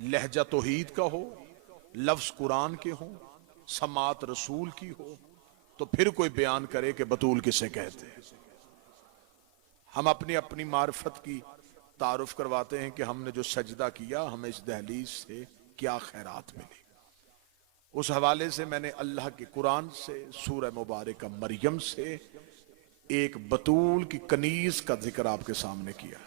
लहजा तौहीद का हो, लफ्ज कुरान के हो, समात रसूल की हो, तो फिर कोई बयान करे कि बतूल किसे कहते हैं। हम अपनी अपनी मार्फत की तारुफ करवाते हैं कि हमने जो सजदा किया हमें इस दहलीज से क्या खैरात मिली। उस हवाले से मैंने अल्लाह के कुरान से सूरह मुबारक मरियम से एक बतूल की कनीज का जिक्र आपके सामने किया।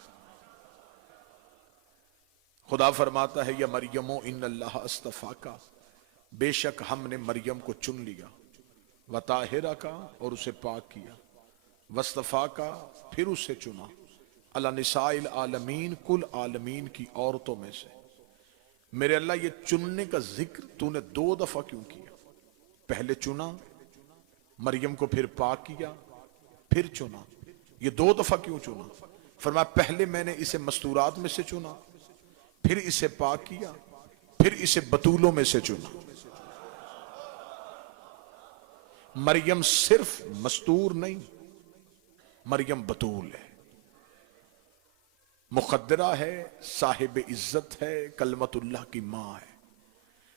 खुदा फरमाता है, या मरियमो इन्नल्लाह अस्तफा का, बेशक हमने मरियम को चुन लिया, वताहिरा का, और उसे पाक किया, वस्तफा का, फिर उसे चुना, अला निसाइल आलमीन, कुल आलमीन की औरतों में से। मेरे अल्लाह, ये चुनने का जिक्र तूने 2 दफा क्यों किया? पहले चुना मरियम को, फिर पाक किया, फिर चुना, ये 2 दफा क्यों चुना? फरमाया, पहले मैंने इसे मस्तूरात में से चुना, फिर इसे पाक किया, फिर इसे बतूलों में से चुना। मरियम सिर्फ मस्तूर नहीं, मरियम बतूल है, मुकद्दरा है, साहिब इज्जत है, कलमतुल्लाह की मां है।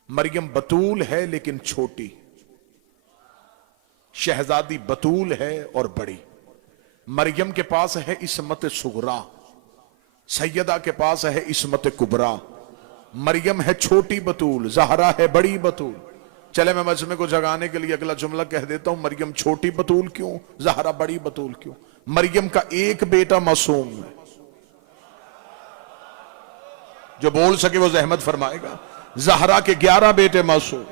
मरियम बतूल है लेकिन छोटी, शहजादी बतूल है और बड़ी। मरियम के पास है इस्मत सुगरा, सैयदा के पास है इस्मत कुबरा। मरियम है छोटी बतूल, जहरा है बड़ी बतूल। चले मैं मजमे को जगाने के लिए अगला जुमला कह देता हूं, मरियम छोटी बतूल क्यों, जहरा बड़ी बतूल क्यों? मरियम का एक बेटा मासूम है, जो बोल सके वो जहमत फरमाएगा। जहरा के 11 बेटे मासूम,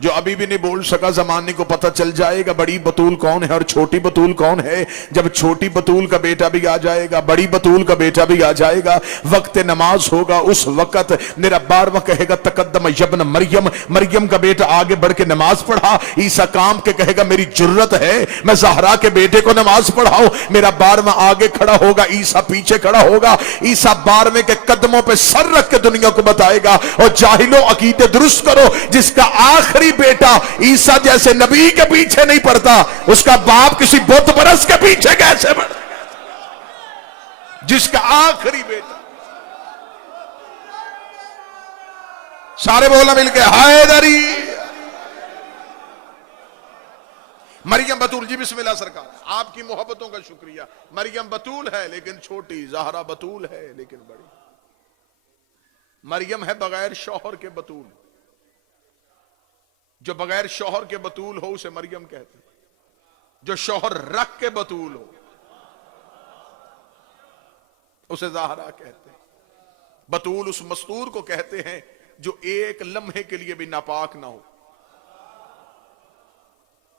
जो अभी भी नहीं बोल सका, जमाने को पता चल जाएगा बड़ी बतूल कौन है और छोटी बतूल कौन है। जब छोटी बतूल का बेटा भी आ जाएगा, बड़ी बतूल का बेटा भी आ जाएगा, वक्त नमाज होगा, उस वक्त मेरा बारवा कहेगा, तकद्दम यब्न मरियम, मरियम का बेटा आगे बढ़ के नमाज पढ़ा। ईसा काम के कहेगा, मेरी जुर्रत है मैं जहरा के बेटे को नमाज पढ़ाऊं। मेरा बारवा आगे खड़ा होगा, ईसा पीछे खड़ा होगा। ईसा 12वें के कदमों पे सर रख के दुनिया को बताएगा, और जाहिलो अकीदे दुरुस्त करो, जिसका आखिरी बेटा ईसा जैसे नबी के पीछे नहीं पड़ता, उसका बाप किसी बुत परस्त के पीछे कैसे पड़ता? जिसका आखिरी बेटा, सारे बोला मिलके हैदरी। मरियम बतूल जी, बिस्मिल्लाह सरकार, आपकी मोहब्बतों का शुक्रिया। मरियम बतूल है लेकिन छोटी, जहरा बतूल है लेकिन बड़ी। मरियम है बगैर शौहर के बतूल, जो बगैर शौहर के बतूल हो उसे मरियम कहते हैं। जो शौहर रख के बतूल हो उसे ज़हरा कहते हैं। बतूल उस मस्तूर को कहते हैं जो एक लम्हे के लिए भी नापाक ना हो।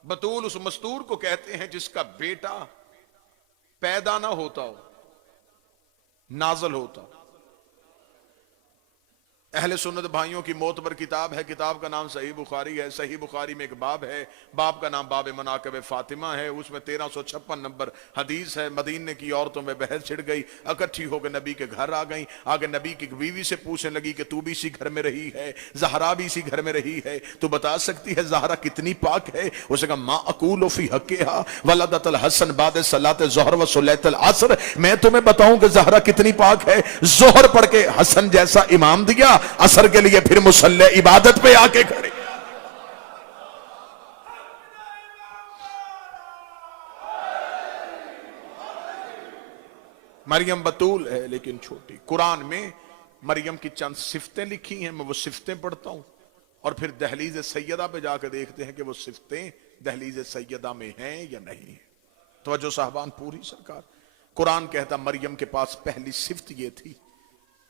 बतूल उस मस्तूर को कहते हैं जिसका बेटा पैदा ना होता हो, नाजल होता। अहले सुन्नत भाइयों की मोतबर किताब है, किताब का नाम सही बुखारी है। सही बुखारी में एक बाब है, बाब का नाम बाब मनाक़िब फातिमा है। उसमें 1356 नंबर हदीस है। मदीने की औरतों में बहस छिड़ गई, इकट्ठी होकर नबी के घर आ गई। आगे नबी की बीवी से पूछने लगी कि तू भी इसी घर में रही है, जहरा भी इसी घर में रही है, तू बता सकती है जहरा कितनी पाक है? उसने कहा, मा अकूल फी हक़्क़िहा वलदतल हसन बाद सलात ज़ोहर व सुलैतल असर। मैं तुम्हें बताऊं कि जहरा कितनी पाक है। जोहर पढ़ के हसन जैसा इमाम दिया, असर के लिए फिर मुसल्ले इबादत पे आके खड़े। मरियम बतूल है लेकिन छोटी। कुरान में मरियम की चंद सिफतें लिखी हैं, मैं वो सिफतें पढ़ता हूं और फिर दहलीज सैयदा पे जाकर देखते हैं कि वो सिफतें दहलीज सैयदा में हैं या नहीं है। तवज्जो साहबान पूरी सरकार। कुरान कहता मरियम के पास पहली सिफत ये थी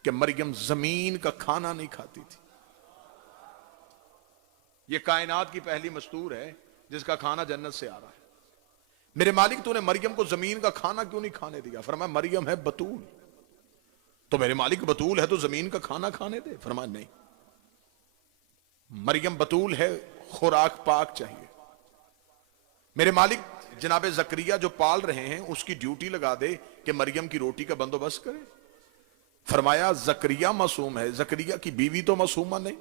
कि मरियम जमीन का खाना नहीं खाती थी। ये कायनात की पहली मस्तूर है जिसका खाना जन्नत से आ रहा है। मेरे मालिक तूने मरियम को जमीन का खाना क्यों नहीं खाने दिया? फरमाया मरियम है बतूल। तो मेरे मालिक बतूल है तो जमीन का खाना खाने दे। फरमाया नहीं, मरियम बतूल है, खुराक पाक चाहिए। मेरे मालिक जनाब जकरिया जो पाल रहे हैं उसकी ड्यूटी लगा दे कि मरियम की रोटी का बंदोबस्त करे। फरमाया जकरिया मासूम है, जकरिया की बीवी तो मासूमा नहीं।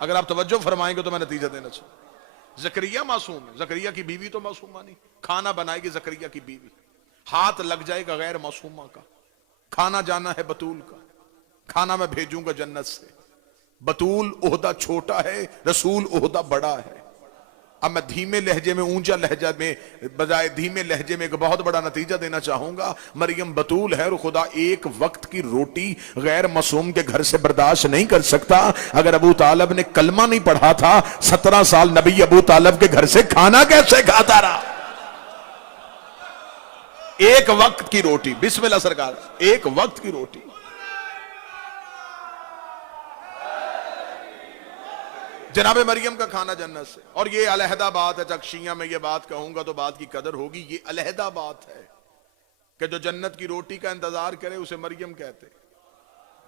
अगर आप तवज्जो फरमाएंगे तो मैं नतीजा देना चाहिए। जकरिया मासूम है, जकरिया की बीवी तो मासूमा नहीं। खाना बनाएगी जकरिया की बीवी, हाथ लग जाएगा गैर मासूमा का। खाना जाना है बतूल का। खाना मैं भेजूंगा जन्नत से। बतूल ओहदा छोटा है, रसूल ओहदा बड़ा है। अब मैं धीमे लहजे में, ऊंचा लहजा में बजाय धीमे लहजे में एक बहुत बड़ा नतीजा देना चाहूंगा। मरियम बतूल है और खुदा एक वक्त की रोटी गैर मासूम के घर से बर्दाश्त नहीं कर सकता। अगर अबू तालब ने कलमा नहीं पढ़ा था, 17 साल नबी अबू तालब के घर से खाना कैसे खाता रहा? एक वक्त की रोटी, बिस्मिल्लाह सरकार, एक वक्त की रोटी। जनाब मरियम का खाना जन्नत से। और ये अलहदा बात है, चक्शिया में ये बात कहूंगा तो बात की कदर होगी। ये अलहदा बात है कि जो जन्नत की रोटी का इंतजार करे उसे मरियम कहते,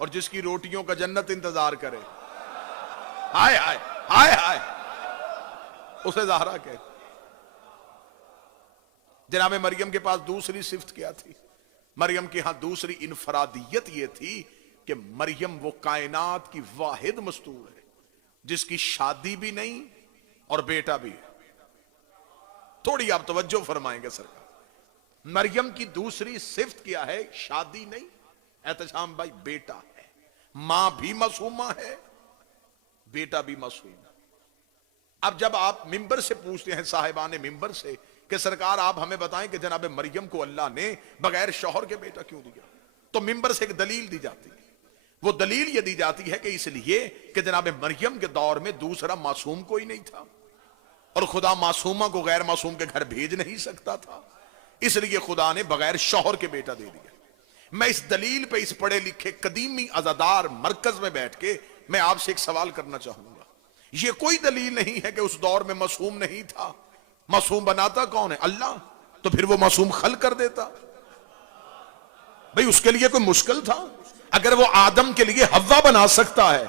और जिसकी रोटियों का जन्नत इंतजार करे, हाय हाय हाय हाय, उसे ज़हरा कहते। जनाब मरियम के पास दूसरी सिफ्त क्या थी? मरियम के यहां दूसरी इनफरादियत यह थी कि मरियम वो कायनात की वाहिद मस्तूर है जिसकी शादी भी नहीं और बेटा भी है। थोड़ी आप तवज्जो फरमाएंगे सरकार। मरियम की दूसरी सिफ्त क्या है? शादी नहीं, एहतशाम भाई, बेटा है। मां भी मासूमा है, बेटा भी मासूम है। अब जब आप मिंबर से पूछते हैं, साहिबाने मिंबर से, कि सरकार आप हमें बताएं कि जनाब मरियम को अल्लाह ने बगैर शौहर के बेटा क्यों दिया, तो मिंबर से एक दलील दी जाती है। वो दलील ये दी जाती है कि इसलिए कि जनाब मरियम के दौर में दूसरा मासूम कोई नहीं था और खुदा मासूमा को गैर मासूम के घर भेज नहीं सकता था, इसलिए खुदा ने बगैर शौहर के बेटा दे दिया। मैं इस दलील पे, इस पढ़े लिखे कदीमी अजादार मरकज में बैठ के मैं आपसे एक सवाल करना चाहूंगा। ये कोई दलील नहीं है कि उस दौर में मासूम नहीं था। मासूम बनाता कौन है? अल्लाह। तो फिर वो मासूम खल कर देता भाई, उसके लिए कोई मुश्किल था? अगर वो आदम के लिए हव्वा बना सकता है,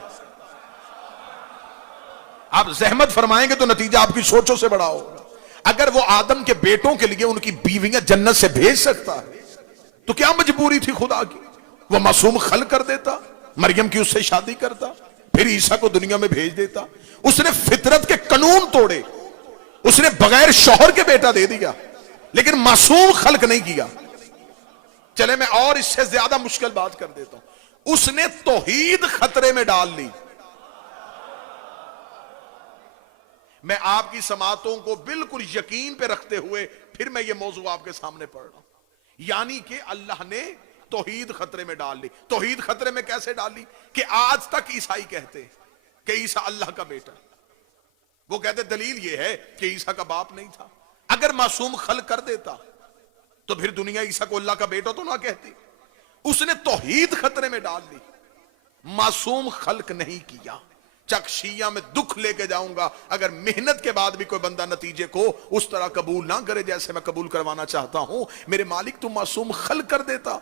आप जहमत फरमाएंगे तो नतीजा आपकी सोचों से बड़ा होगा। अगर वो आदम के बेटों के लिए उनकी बीवियां जन्नत से भेज सकता है, तो क्या मजबूरी थी खुदा की? वो मासूम खल कर देता, मरियम की उससे शादी करता, फिर ईसा को दुनिया में भेज देता। उसने फितरत के कानून तोड़े, उसने बगैर शौहर के बेटा दे दिया, लेकिन मासूम खल्क नहीं किया। चले मैं और इससे ज्यादा मुश्किल बात कर देता हूं। उसने तौहीद खतरे में डाल ली। मैं आपकी समातों को बिल्कुल यकीन पे रखते हुए फिर मैं ये मौजू आपके सामने पढ़ रहा हूं। यानी कि अल्लाह ने तौहीद खतरे में डाल ली। तौहीद खतरे में कैसे डाली? कि आज तक ईसाई कहते कि ईसा अल्लाह का बेटा। वो कहते दलील ये है कि ईसा का बाप नहीं था। अगर मासूम खल कर देता तो फिर दुनिया ईसा को अल्लाह का बेटा तो ना कहती। उसने तौहीद खतरे में डाल दी, मासूम खल्क नहीं किया। चक्शिया में दुख लेके जाऊंगा अगर मेहनत के बाद भी कोई बंदा नतीजे को उस तरह कबूल ना करे जैसे मैं कबूल करवाना चाहता हूं। मेरे मालिक तू मासूम खल कर देता,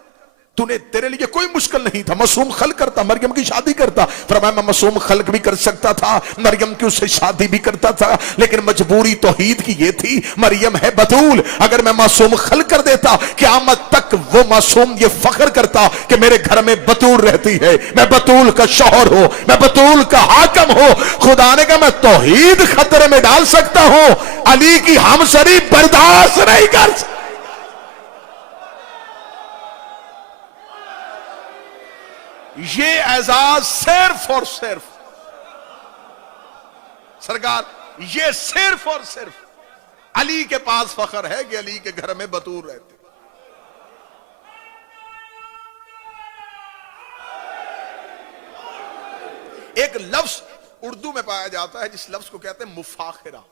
तूने, तेरे लिए कोई मुश्किल नहीं था, मासूम खल करता, मरियम की शादी करता। फरमाया मैं मासूम खल्क भी कर सकता था, मरियम की उससे शादी भी करता था, लेकिन मजबूरी तौहीद की ये थी, मरियम है बतूल। अगर मैं मासूम खल कर देता, क़यामत तक वो मासूम ये फख्र करता कि मेरे घर में बतूल रहती है, मैं बतूल का शौहर हूं, मैं बतूल का हाकम हूं। खुदा ने कहा मैं तौहीद खतरे में डाल सकता हूं, अली की हमसरी बर्दाश्त नहीं कर सकता। ये एजाज सिर्फ और सिर्फ सरकार, ये सिर्फ और सिर्फ अली के पास फख्र है कि अली के घर में बतूल रहते। एक लफ्ज उर्दू में पाया जाता है जिस लफ्ज को कहते हैं मुफाखिरा।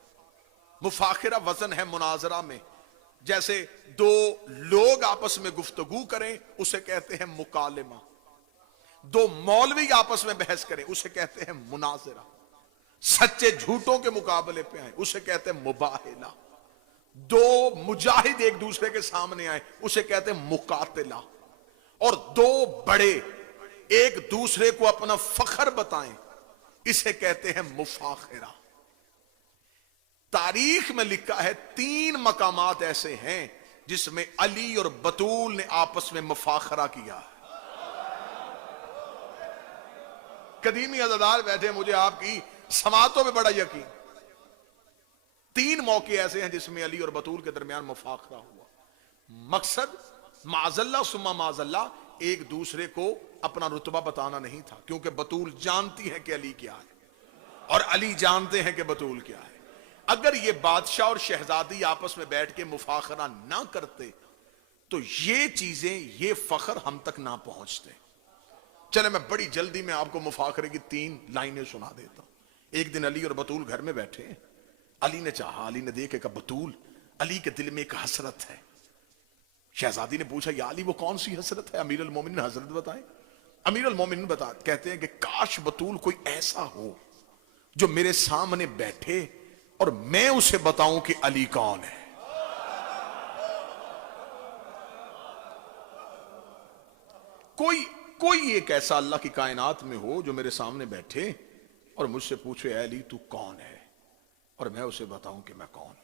मुफाखिरा वजन है मुनाजरा में। जैसे दो लोग आपस में गुफ्तगू करें उसे कहते हैं मुकालिमा, दो मौलवी आपस में बहस करें उसे कहते हैं मुनाजरा, सच्चे झूठों के मुकाबले पे आए उसे कहते हैं मुबाहिला, दो मुजाहिद एक दूसरे के सामने आए उसे कहते हैं मुकातिला, और दो बड़े एक दूसरे को अपना फख्र बताएं इसे कहते हैं मुफाखिरा। तारीख में लिखा है 3 मकामात ऐसे हैं जिसमें अली और बतूल ने आपस में मुफाखरा किया। कदीमी अज़ादार बैठे, मुझे आपकी समातों में बड़ा यकीन। 3 मौके ऐसे हैं जिसमें अली और बतूल के दरमियान मुफाखरा हुआ। मकसद माज़ल्ला सुम्मा माज़ल्ला एक दूसरे को अपना रुतबा बताना नहीं था, क्योंकि बतूल जानती है कि अली क्या है और अली जानते हैं कि बतूल क्या है। अगर ये बादशाह और शहजादी आपस में बैठ के मुफाखरा ना करते तो ये चीजें, ये फख्र हम तक ना पहुंचते। चले मैं बड़ी जल्दी में आपको मुफाखरे की 3 लाइनें सुना देता हूं। एक दिन अली और बतूल घर में बैठे, अली ने चाहा, अली ने देखे कि बतूल, अली के दिल में एक हसरत है। शहजादी ने पूछा, या अली वो कौन सी हसरत है? अमीर अल मोमिनीन हजरत बताएं। अमीर अल मोमिनीन कहते हैं कि काश बतूल कोई ऐसा हो जो मेरे सामने बैठे और मैं उसे बताऊं कि अली कौन है। कोई एक ऐसा अल्लाह की कायनात में हो जो मेरे सामने बैठे और मुझसे पूछे, ऐ अली तू कौन है, और मैं उसे बताऊं कि मैं कौन हूं।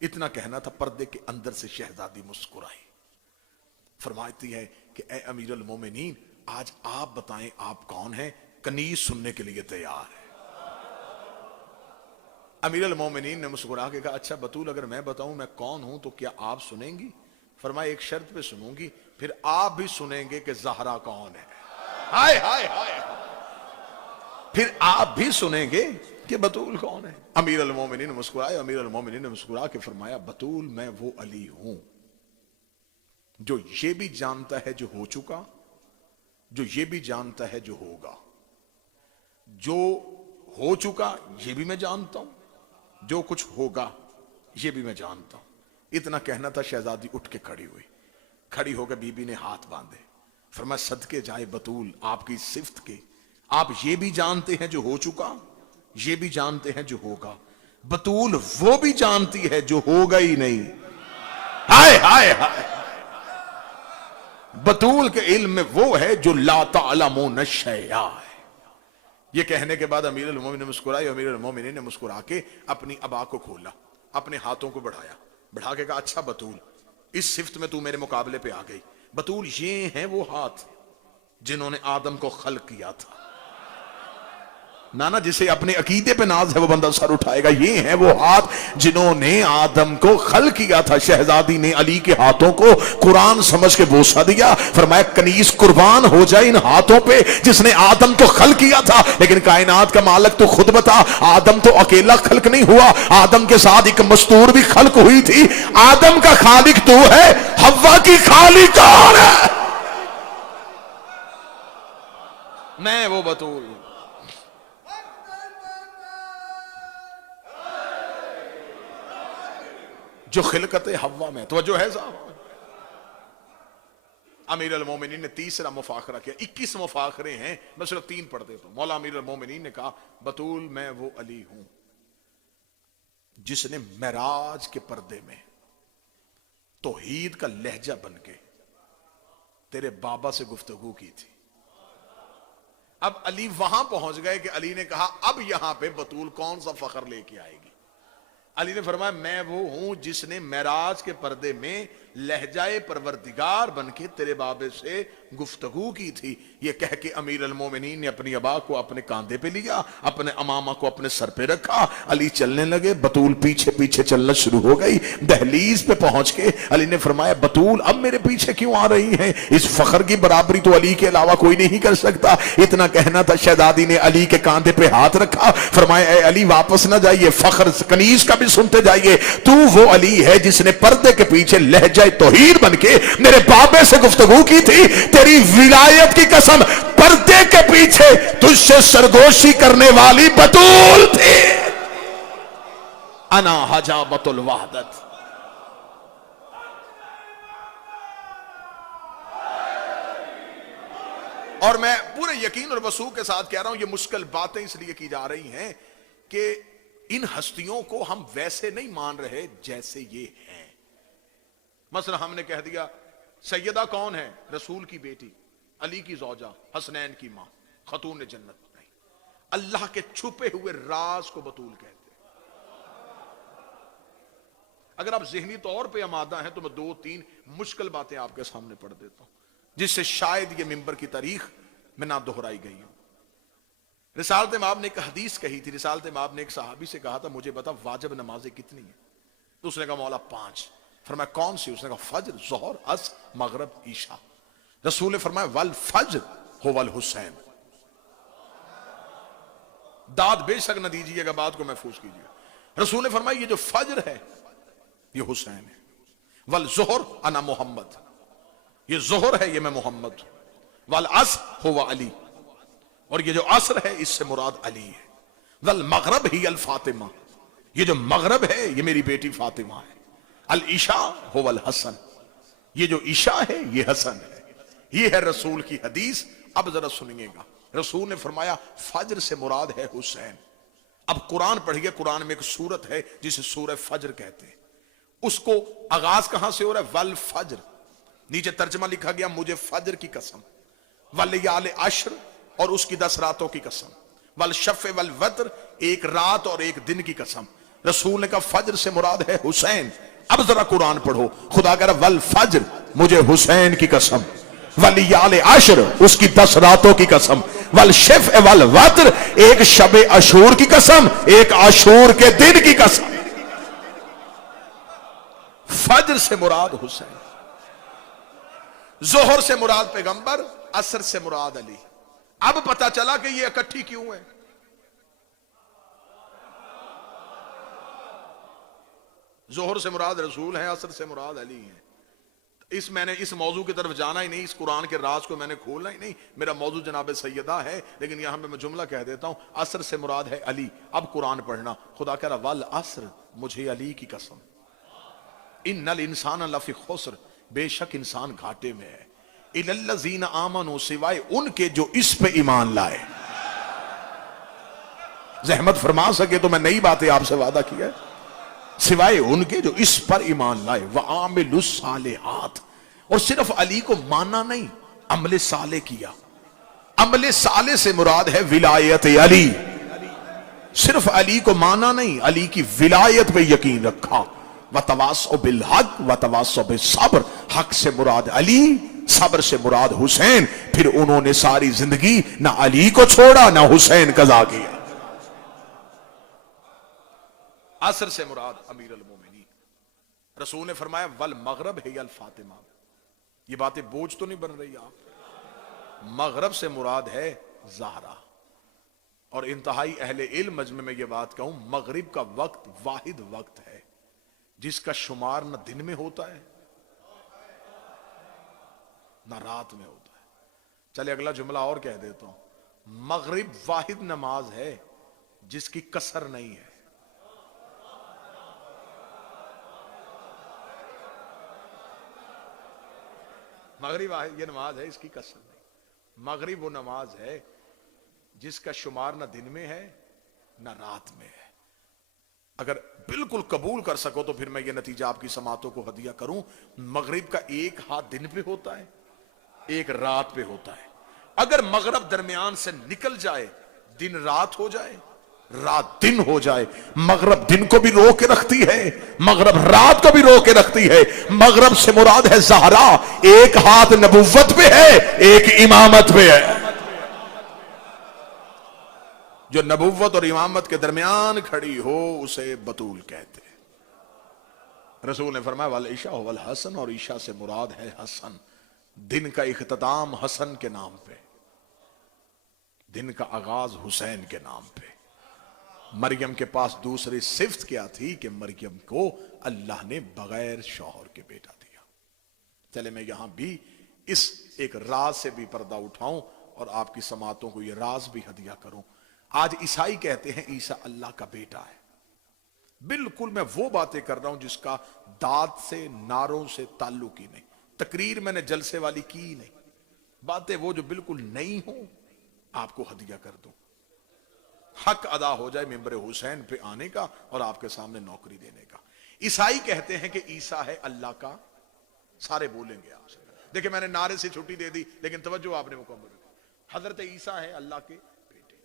इतना कहना था, पर्दे के अंदर से शहजादी मुस्कुराई। फरमाती है कि ए अमीर अल मोमिनीन, आज आप बताएं आप कौन हैं, कनीज सुनने के लिए तैयार है। अमीर अल मोमिनीन ने मुस्कुरा के कहा, अच्छा बतूल, अगर मैं बताऊं मैं कौन हूं तो क्या आप सुनेंगी? फरमाया, एक शर्त पे सुनूंगी, फिर आप भी सुनेंगे कि ज़हरा कौन है। हाय हाय हाय, फिर आप भी सुनेंगे कि बतूल कौन है। अमीर अल मोमिनीन मुस्कुराए। अमीर अल मोमिनीन ने मुस्कुरा के फरमाया, बतूल मैं वो अली हूं जो ये भी जानता है जो हो चुका, जो ये भी जानता है जो होगा। जो हो चुका ये भी मैं जानता हूं, जो कुछ होगा ये भी मैं जानता हूं। इतना कहना था, शहजादी उठ के खड़ी हुई। खड़ी होकर बीबी ने हाथ बांधे। फरमाया, सदके जाए बतूल आपकी सिफ्त के, आप ये भी जानते हैं जो हो चुका, ये भी जानते हैं जो होगा। बतूल वो भी जानती है जो होगा ही नहीं। हाय हाय हाय, बतूल के इल्म में वो है जो ला तालमून शैया है। ये कहने के बाद अमीर अल मोमिनीन ने मुस्कुराई। अमीर अल मोमिनीन ने मुस्कुरा के अपनी अबा को खोला, अपने हाथों को बढ़ाया, बढ़ा के कहा, अच्छा बतूल, इस सिफ्त में तू मेरे मुकाबले पे आ गई। बतूल, ये हैं वो हाथ जिन्होंने आदम को खल्क किया था। नाना, जिसे अपने अकीदे पे नाज है वो बंदा सर उठाएगा। ये हैं वो हाथ जिन्होंने आदम को खल किया था। शहजादी ने अली के हाथों को कुरान समझ के बोसा दिया। फरमाया, कनीज कुर्बान हो जाए इन हाथों पे जिसने आदम को खल किया था। लेकिन कायनात का मालिक तो खुद बता, आदम तो अकेला खल्क नहीं हुआ, आदम के साथ एक मस्तूर भी खल्क हुई थी। आदम का खालिक तू है, हव्वा की खालिक कौन है? मैं वो बतूल। जो खिलकत हव्वा में, तो जो है साहब। अमीर अल मोमिनीन ने तीसरा मुफाखरा किया। 21 मुफाखरे हैं, मैं सिर्फ 3 पढ़ देता हूं। मौला अमीर अल मोमिनीन ने कहा, बतूल मैं वो अली हूं जिसने मेराज के पर्दे में तौहीद का लहजा बन के तेरे बाबा से गुफ्तगू की थी। अब अली वहां पहुंच गए कि अली ने कहा, अब यहां पे बतूल कौन सा फख्र लेके आएगी। अली ने फरमाया, मैं वो हूं जिसने मेराज के पर्दे में लहजाए परवरदिगार बन के तेरे बाबे से गुफ्तगू की थी। ये कह के अमीर अल मोमिनीन ने अपनी अबा को अपने कांधे पे लिया, अपने अमामा को अपने सर पे रखा। अली चलने लगे, बतूल पीछे पीछे चलना शुरू हो गई। दहलीज पे पहुंच के अली ने फरमाया, बतूल अब मेरे पीछे क्यों आ रही है? इस फख्र की बराबरी तो अली के अलावा कोई नहीं कर सकता। इतना कहना था, शहजादी ने अली के कांधे पे हाथ रखा। फरमाया, अली वापस ना जाइए, फख्र कनीज का भी सुनते जाइए। तू वो अली है जिसने पर्दे के पीछे लहजा तौहीद बन के मेरे बाबे से गुफ्तगू की थी। तेरी विलायत की कसम, पर्दे के पीछे तुझसे सरगोशी करने वाली बतूल थी। अना हजाबतुल वहदत। और मैं पूरे यकीन और वसूख के साथ कह रहा हूं, ये मुश्किल बातें इसलिए की जा रही हैं कि इन हस्तियों को हम वैसे नहीं मान रहे जैसे ये हैं। मसला हमने कह दिया, सैयदा कौन है? रसूल की बेटी, अली की जौजा, हसनैन की मां, खतून जन्नत नहीं। अल्लाह के छुपे हुए राज को बतूल कहते हैं। अगर आप ज़हनी तौर पे आमादा हैं तो मैं 2-3 मुश्किल बातें आपके सामने पढ़ देता हूं, जिससे शायद ये मिंबर की तारीख में ना दोहराई गई हो। रिसालत इमाम ने एक हदीस कही थी। रिसालत इमाम ने एक सहाबी से कहा था, मुझे बता वाजिब नमाजें कितनी है? तो उसने कहा, मौला 5। फरमाया, कौन सी? उसने कहा, फज्र, ज़ोहर, अस्र, मगरिब, ईशा। रसूल ने फरमाया, वल फज्र, हुवल हुसैन। दाद बेशक न दीजिएगा, बात को महफूज कीजिएगा। रसूल ने फरमाया ये जो फज्र है ये हुसैन है। वल जोहर अना मोहम्मद, ये जोहर है ये मैं मोहम्मद हूं। वल अस्र हुवा अली, और ये जो असर है इससे मुराद अली है। वल मगरब ही अल फातिमा, ये जो मगरब है ये मेरी बेटी फातिमा है। अल ईशा हुवल हसन, ये जो ईशा है ये हसन है। ये है रसूल की हदीस। अब जरा सुनिएगा, रसूल ने फरमाया फज्र से मुराद है हुसैन। अब कुरान पढ़िए, कुरान में एक सूरत है जिसे सूरह फज्र कहते हैं। उसको आगाज कहां से हो रहा है? वल फज्र। नीचे तर्जमा लिखा गया मुझे फज्र की कसम, वल याल अश्र, और उसकी 10 रातों की कसम, वल शफ़ वल वत्र, एक रात और एक दिन की कसम। रसूल ने कहा फज्र से मुराद है हुसैन। अब जरा कुरान पढ़ो, खुदा कह रहा वल फज्र, मुझे हुसैन की कसम, वल याल अश्र, उसकी 10 रातों की कसम, वल शफ़ वल वत्र, एक शब अशूर की कसम, एक अशूर के दिन की कसम। फज्र से मुराद हुसैन, जोहर से मुराद पैगंबर, असर से मुराद अली। अब पता चला कि ये इकट्ठी क्यों है। जोहर से मुराद रसूल है, असर से मुराद अली है। मैंने इस मौजू की तरफ जाना ही नहीं, इस कुरान के राज को मैंने खोलना ही नहीं। मेरा मौजू जनाब सैयदा है, लेकिन यहां पे मैं जुमला कह देता हूं, असर से मुराद है अली। अब कुरान पढ़ना, खुदा कह रहा वल असर, मुझे अली की कसम, इन्नल इंसान लफी खुस्र, बेशक इंसान घाटे में है, इल्लल्लज़ीना आमनू, सिवाय उनके जो इस पे ईमान लाए। जहमत फरमा सके तो मैं नई बातें आपसे वादा किया है, सिवाय उनके जो इस पर ईमान लाए, व आमिलुस सालिहात, और सिर्फ अली को माना नहीं, अमले साले किया। अमले साले से मुराद है विलायत अली। सिर्फ अली को माना नहीं, अली की विलायत पे यकीन रखा। व तवासो बिल हक व तवासो बिल सब्र, हक से मुराद अली, सब्र से मुराद हुसैन। फिर उन्होंने सारी जिंदगी ना अली को छोड़ा ना हुसैन कजा किया। असर से मुराद अमीर अल मोमिनीन। रसूल ने फरमाया वल मगरब है अल फातिमा। ये बातें बोझ तो नहीं बन रही आप। मगरब से मुराद है ज़हरा। और इंतहाई अहले इल्म मजमे में यह बात कहूं, मगरिब का वक्त वाहिद वक्त है जिसका शुमार न दिन में होता है ना रात में होता है। चले अगला जुमला और कह देता हूं, मगरिब वाहिद नमाज है जिसकी कसर नहीं है। मगरिब वाहिद ये नमाज है, इसकी कसर नहीं। मगरिब वो नमाज है जिसका शुमार ना दिन में है ना रात में है। अगर बिल्कुल कबूल कर सको तो फिर मैं ये नतीजा आपकी समातों को हदिया करूं, मगरिब का एक हाथ दिन पे होता है, एक रात पे होता है। अगर मगरिब दरमियान से निकल जाए, दिन रात हो जाए, रात दिन हो जाए, मगरिब दिन को भी रोक के रखती है, मगरिब रात को भी रोक के रखती है। मगरिब से मुराद है ज़हरा, एक हाथ नबुव्वत पे है, एक इमामत पे है। जो नबुव्वत और इमामत के दरमियान खड़ी हो उसे बतूल कहते हैं। रसूल ने फरमाया वल ईशा वल हसन, और ईशा से मुराद है हसन। दिन का इख्तिताम हसन के नाम पे, दिन का आगाज हुसैन के नाम पे। मरियम के पास दूसरी सिफ्त क्या थी कि मरियम को अल्लाह ने बगैर शौहर के बेटा दिया। चले मैं यहां भी इस एक राज से भी पर्दा उठाऊं और आपकी समातों को यह राज भी हदिया करूं। आज ईसाई कहते हैं ईसा अल्लाह का बेटा है। बिल्कुल मैं वो बातें कर रहा हूं जिसका दाद से नारों से ताल्लुक ही नहीं। तकरीर मैंने जलसे वाली की नहीं, बातें वो जो बिल्कुल नहीं हो आपको हदिया कर दूं। हक अदा हो जाए मिंबर हुसैन पे आने का और आपके सामने नौकरी देने का। ईसाई कहते हैं कि ईसा है अल्लाह का, सारे बोलेंगे आपसे। देखिए मैंने नारे से छुट्टी दे दी, लेकिन तवज्जो आपने मुकम्मल रखी। हजरत ईसा है अल्लाह के बेटे।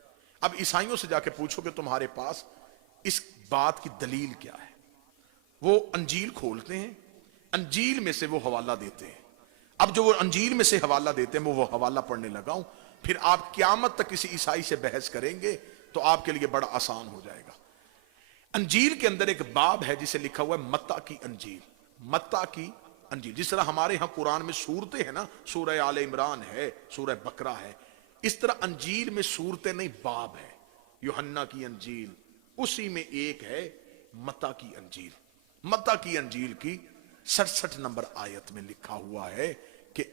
अब ईसाइयों से जाके पूछो कि तुम्हारे पास इस बात की दलील क्या है। वो अंजील खोलते हैं, अंजील में से वो हवाला देते हैं। अब जो वो अंजील में से हवाला देते हैं वो हवाला पढ़ने लगाऊं, फिर आप क़यामत तक किसी ईसाई से बहस करेंगे तो आपके लिए बड़ा आसान हो जाएगा। अंजील के अंदर एक बाब है जिसे लिखा हुआ है मत्ता की अंजील। मत्ता की अंजील, जिस तरह हमारे यहां कुरान में सूरतें हैं ना, सूरह आले इमरान है, सूरह बकरा है, इस तरह अंजील में सूरतें नहीं, बाब है। यूहन्ना की अंजील, उसी में एक है मत्ता की अंजील। मत्ता की अंजील की 67 नंबर आयत में लिखा हुआ है कि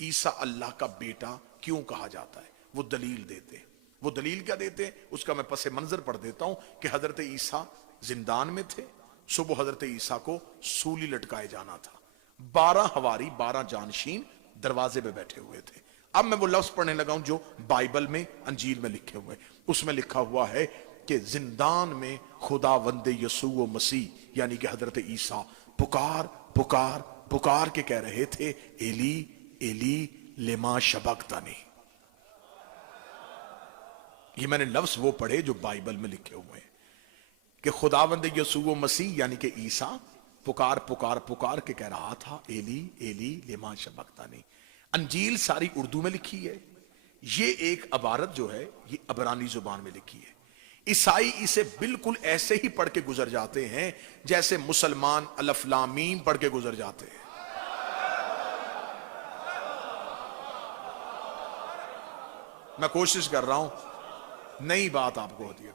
ईसा अल्लाह का बेटा क्यों कहा जाता है। वो दलील देते हैं। वो दलील क्या देते हैं उसका मैं पसे मंजर पढ़ देता हूं कि हजरत ईसा जिंदान में थे, सुबह हजरत ईसा को सूली लटकाए जाना था। 12 हवारी 12 जानशीन दरवाजे पे बैठे हुए थे। अब मैं वो लफ्ज पढ़ने लगा हूं जो बाइबल में अंजील में लिखे हुए। उसमें लिखा हुआ है कि जिंदान में खुदा वंदे यसू मसीह यानी कि हजरत ईसा पुकार पुकार पुकार के कह रहे थे, एली एली लेमा शबक्तनी। ये मैंने लफ्ज वो पढ़े जो बाइबल में लिखे हुए हैं कि खुदावंद यसू मसीह यानी कि ईसा पुकार पुकार पुकार के कह रहा था, एली एली लेमा शबक्तनी। अंजील सारी उर्दू में लिखी है। ये एक इबारत जो है ये अबरानी जुबान में लिखी है। ईसाई इसे बिल्कुल ऐसे ही पढ़ के गुजर जाते हैं जैसे मुसलमान अलिफ लाम मीम पढ़ के गुजर जाते हैं। मैं कोशिश कर रहा हूं नई बात आपको होती है।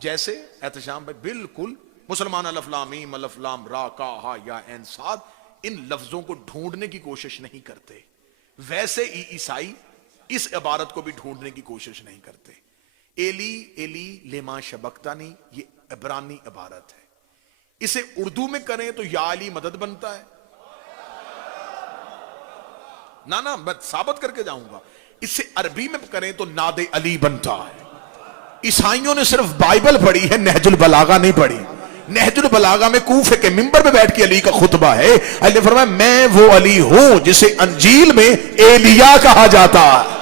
जैसे एहतशाम भाई बिल्कुल मुसलमान अलिफ लाम मीम अलिफ लाम रा का हा या ऐन साद इन लफ्जों को ढूंढने की कोशिश नहीं करते, वैसे ही ईसाई इस इबारत को भी ढूंढने की कोशिश नहीं करते। एली एली लेमा शबक्तनी ये इब्रानी इबारत है। इसे उर्दू में करें तो या अली मदद बनता है ना, मैं साबित करके जाऊंगा। इसे अरबी में करें तो नादे अली बनता है। ईसाइयों ने सिर्फ बाइबल पढ़ी है, नहजुल बलागा नहीं पढ़ी। नहजुल बलागा में कूफे के मिंबर पे बैठ के अली का खुतबा है। अल्लाह फरमाया मैं वो अली हूं जिसे अंजील में एलिया कहा जाता है।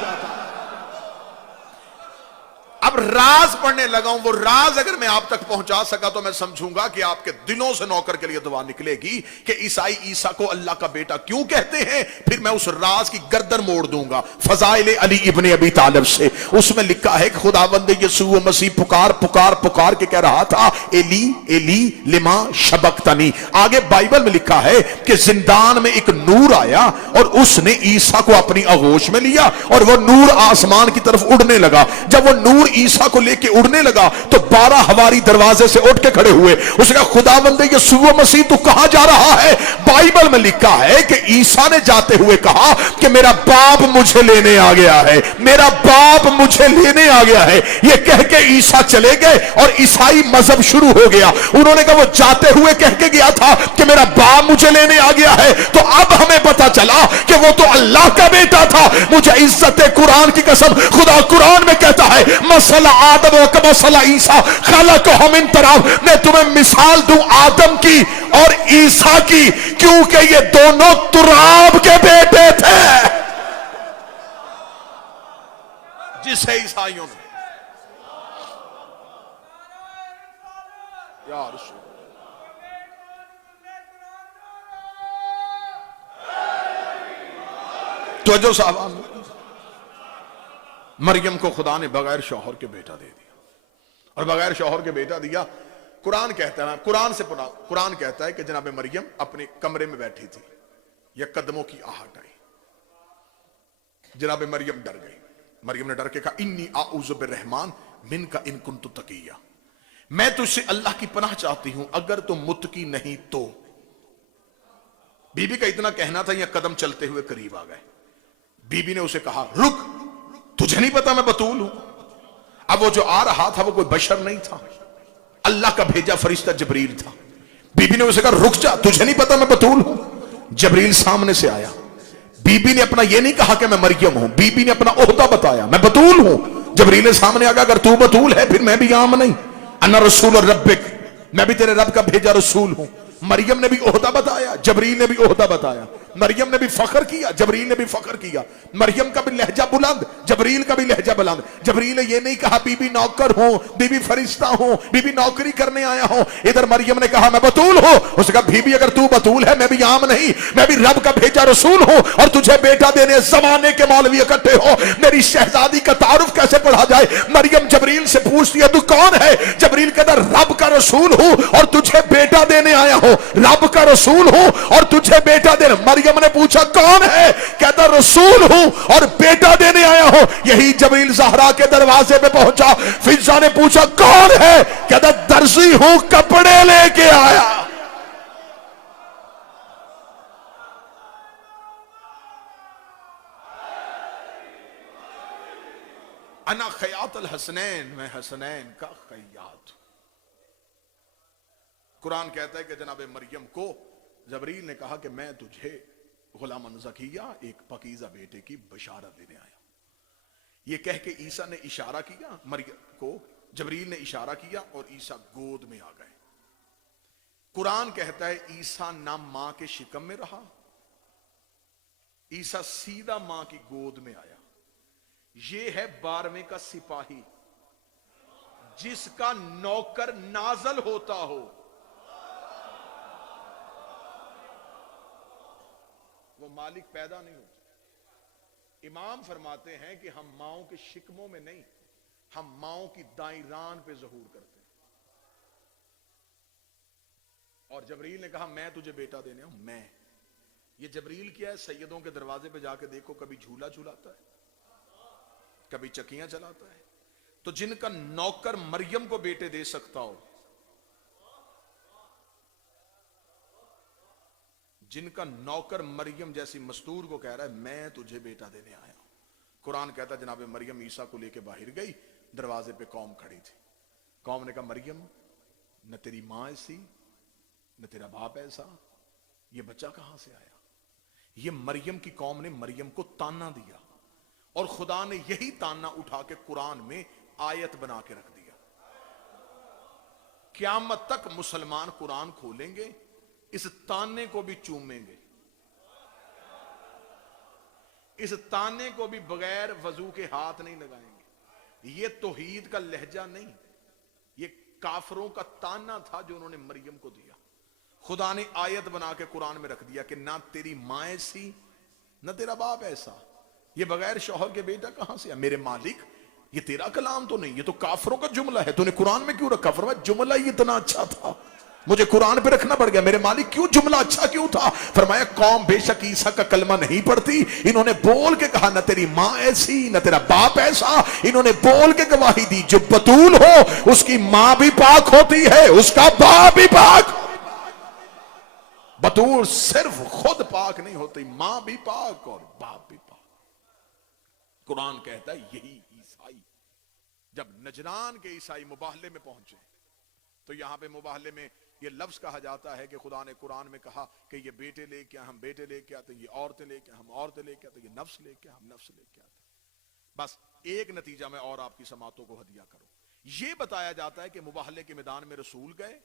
अब राज पढ़ने लगा हूं, वो राज अगर मैं आप तक पहुंचा सका तो मैं समझूंगा कि आपके दिलों से नौकर के लिए दुआ निकलेगी कि ईसाई ईसा को अल्लाह का बेटा क्यों कहते हैं। फिर मैं उस राज की गर्दन मोड़ दूंगा फजाइल अली इब्ने अबी तालिब से। उसमें लिखा है कि खुदावंद यसू मसीह पुकार पुकार पुकार के कह रहा था, एली एली लिमा शबक्तनी। आगे बाइबल में लिखा है कि जिंदान में एक नूर आया और उसने ईसा को अपनी आगोश में लिया और वो नूर आसमान की तरफ उड़ने लगा। जब वो नूर ईसा को लेके उड़ने लगा तो 12 हवारी दरवाजे से उठ के खड़े हुए। उसने कहा, खुदावंद यसू मसीह तू कहां जा रहा है। बाइबल में लिखा है कि ईसा ने जाते हुए कहा कि मेरा बाप मुझे लेने आ गया है, मेरा बाप मुझे लेने आ गया है। ये कह के ईसा चले गए और ईसाई मजहब शुरू हो गया। उन्होंने कहा वो जाते हुए कह के गया था कि मेरा बाप मुझे लेने आ गया है, तो अब हमें पता चला कि वो तो अल्लाह का बेटा था। मुझे इज्जत कुरान की कसम, खुदा कुरान में कहता है मसला आदम व मसला ईसा खलक़हु मिन तुराब। मैं तुम्हें मिसाल दूं आदम की और ईसा की, क्योंकि ये दोनों तुराब के बेटे थे। जिसे ईसाइयों ने यार तो जो साहब मरियम को खुदा ने बगैर शौहर के बेटा दे दिया और बगैर शौहर के बेटा दिया। कुरान कहता है, कुरान कहता है कि जनाब मरियम अपने कमरे में बैठी थी, या कदमों की आहट आई, जनाब मरियम डर गई। मरियम ने डर के कहा, इन्नी आऊज़ु बिर्रहमान मिनका इन कुन्तु तकिया। मैं तुझसे अल्लाह की पनाह चाहती हूं अगर तुम मुत्तकी नहीं तो। बीबी का इतना कहना था, या कदम चलते हुए करीब आ गए। बीबी ने उसे कहा, रुक, तुझे नहीं पता मैं बतूल हूं। अब वो जो आ रहा था वो कोई बशर नहीं था, अल्लाह का भेजा फरिश्ता जबरील था। बीबी ने उसे कहा, रुक जा, तुझे नहीं पता मैं बतूल हूं। जबरील सामने से आया। बीबी ने अपना ये नहीं कहा कि मैं मरियम हूं, बीबी ने अपना ओहदा बताया, मैं बतूल हूं। जबरील ने सामने आकर, अगर तू बतूल है फिर मैं भी आम नहीं। अन्ना रसूल और रब्बिक, मैं भी तेरे रब का भेजा रसूल हूं। मरियम ने भी ओहदा बताया, जबरील ने भी ओहदा बताया। मरियम ने भी फख्र किया, जबरील ने भी फख्र किया। मरियम का भी लहजा बुलंद, जबरील का भी लहजा बुलंद। जबरील ने ये नहीं कहा बीबी नौकर हूं, बीबी फरिश्ता हूं, बीबी नौकरी करने आया हूं। इधर मरियम ने कहा मैं बतूल हूं। उसने कहा बीबी अगर तू बतूल है मैं भी आम नहीं, मैं भी रब का भेजा रसूल हूं और तुझे बेटा देने जमाने के मौलवी इकट्ठे हो। मेरी शहजादी का तारुफ कैसे पढ़ा जाए। मरियम जबरील से पूछती है तू कौन है। जबरील कहता रब का रसूल हूं और तुझे बेटा देने आया हूं। रब का रसूल हूं और तुझे बेटा देने। मरियम ने पूछा कौन है? कहता रसूल हूं और बेटा देने आया हूं। यही जबरील ज़हरा के दरवाजे पे पहुंचा। फिजा ने पूछा कौन है? कहता दर्जी हूं, कपड़े लेके आया। अना खयात अल हसनैन, मैं हसनैन का खयात। कुरान कहता है कि जनाब मरियम को जबरील ने कहा कि मैं तुझे गुलामन ज़किया, एक पकीज़ा बेटे की बशारत देने आया। ये कह के ईसा ने इशारा किया, मरियम को जबरील ने इशारा किया और ईसा गोद में आ गए। कुरान कहता है ईसा ना मां के शिकम में रहा, ईसा सीधा मां की गोद में आया। ये है 12वें का सिपाही जिसका नौकर नाजल होता हो। वो मालिक पैदा नहीं होता। इमाम फरमाते हैं कि हम माओं के शिकमों में नहीं, हम माओं की दाई रान पे ज़हूर करते हैं। और जबरील ने कहा मैं तुझे बेटा देने हूं। मैं, ये जबरील क्या है? सैयदों के दरवाजे पे जाके देखो, कभी झूला झूलाता है, कभी चकियां चलाता है। तो जिनका नौकर मरियम को बेटे दे सकता हो, जिनका नौकर मरियम जैसी मस्तूर को कह रहा है मैं तुझे बेटा देने आया हूं। कुरान कहता है जनाब मरियम ईसा को लेके बाहर गई, दरवाजे पे कौम खड़ी थी। कौम ने कहा मरियम, न तेरी मां ऐसी न तेरा बाप ऐसा, ये बच्चा कहां से आया? ये मरियम की कौम ने मरियम को ताना दिया और खुदा ने यही ताना उठा के कुरान में आयत बना के रख दिया। क़यामत तक मुसलमान कुरान खोलेंगे, इस ताने को भी चूमेंगे, इस ताने को भी बगैर वजू के हाथ नहीं लगाएंगे। ये तौहीद का लहजा नहीं, ये काफरों का ताना था जो उन्होंने मरियम को दिया। खुदा ने आयत बना के कुरान में रख दिया कि ना तेरी मां ऐसी ना तेरा बाप ऐसा, ये बगैर शौहर के बेटा कहां से? मेरे मालिक, ये तेरा कलाम तो नहीं, ये तो काफरों का जुमला है, तूने कुरान में क्यों रखा? फरमाया जुमला ही इतना अच्छा था, मुझे कुरान पे रखना पड़ गया। मेरे मालिक क्यों जुमला अच्छा क्यों था? फरमाया कौम बेशक ईसा का कलमा नहीं पढ़ती, इन्होंने बोल के कहा न तेरी मां ऐसी न तेरा बाप ऐसा। इन्होंने बोल के गवाही दी जो बतूल हो उसकी मां भी पाक होती है, उसका बाप भी पाक। बतूल सिर्फ खुद पाक नहीं होती, मां भी पाक और बाप भी पाक। कुरान कहता है यही ईसाई जब नजरान के ईसाई मुबाहले में पहुंचे, तो यहां पे मुबाहले में ये लफ्ज कहा जाता है कि खुदा ने कुरान में कहा कि ये बेटे लेके आए, हम बेटे लेके आते, ये औरतें लेके हम औरतें लेके आते, ये नफ्स लेके हम नफ्स लेके आते। बस एक नतीजा में और आपकी समातों को हदिया करो। ये बताया जाता है कि मुबाहले के मैदान में रसूल गए,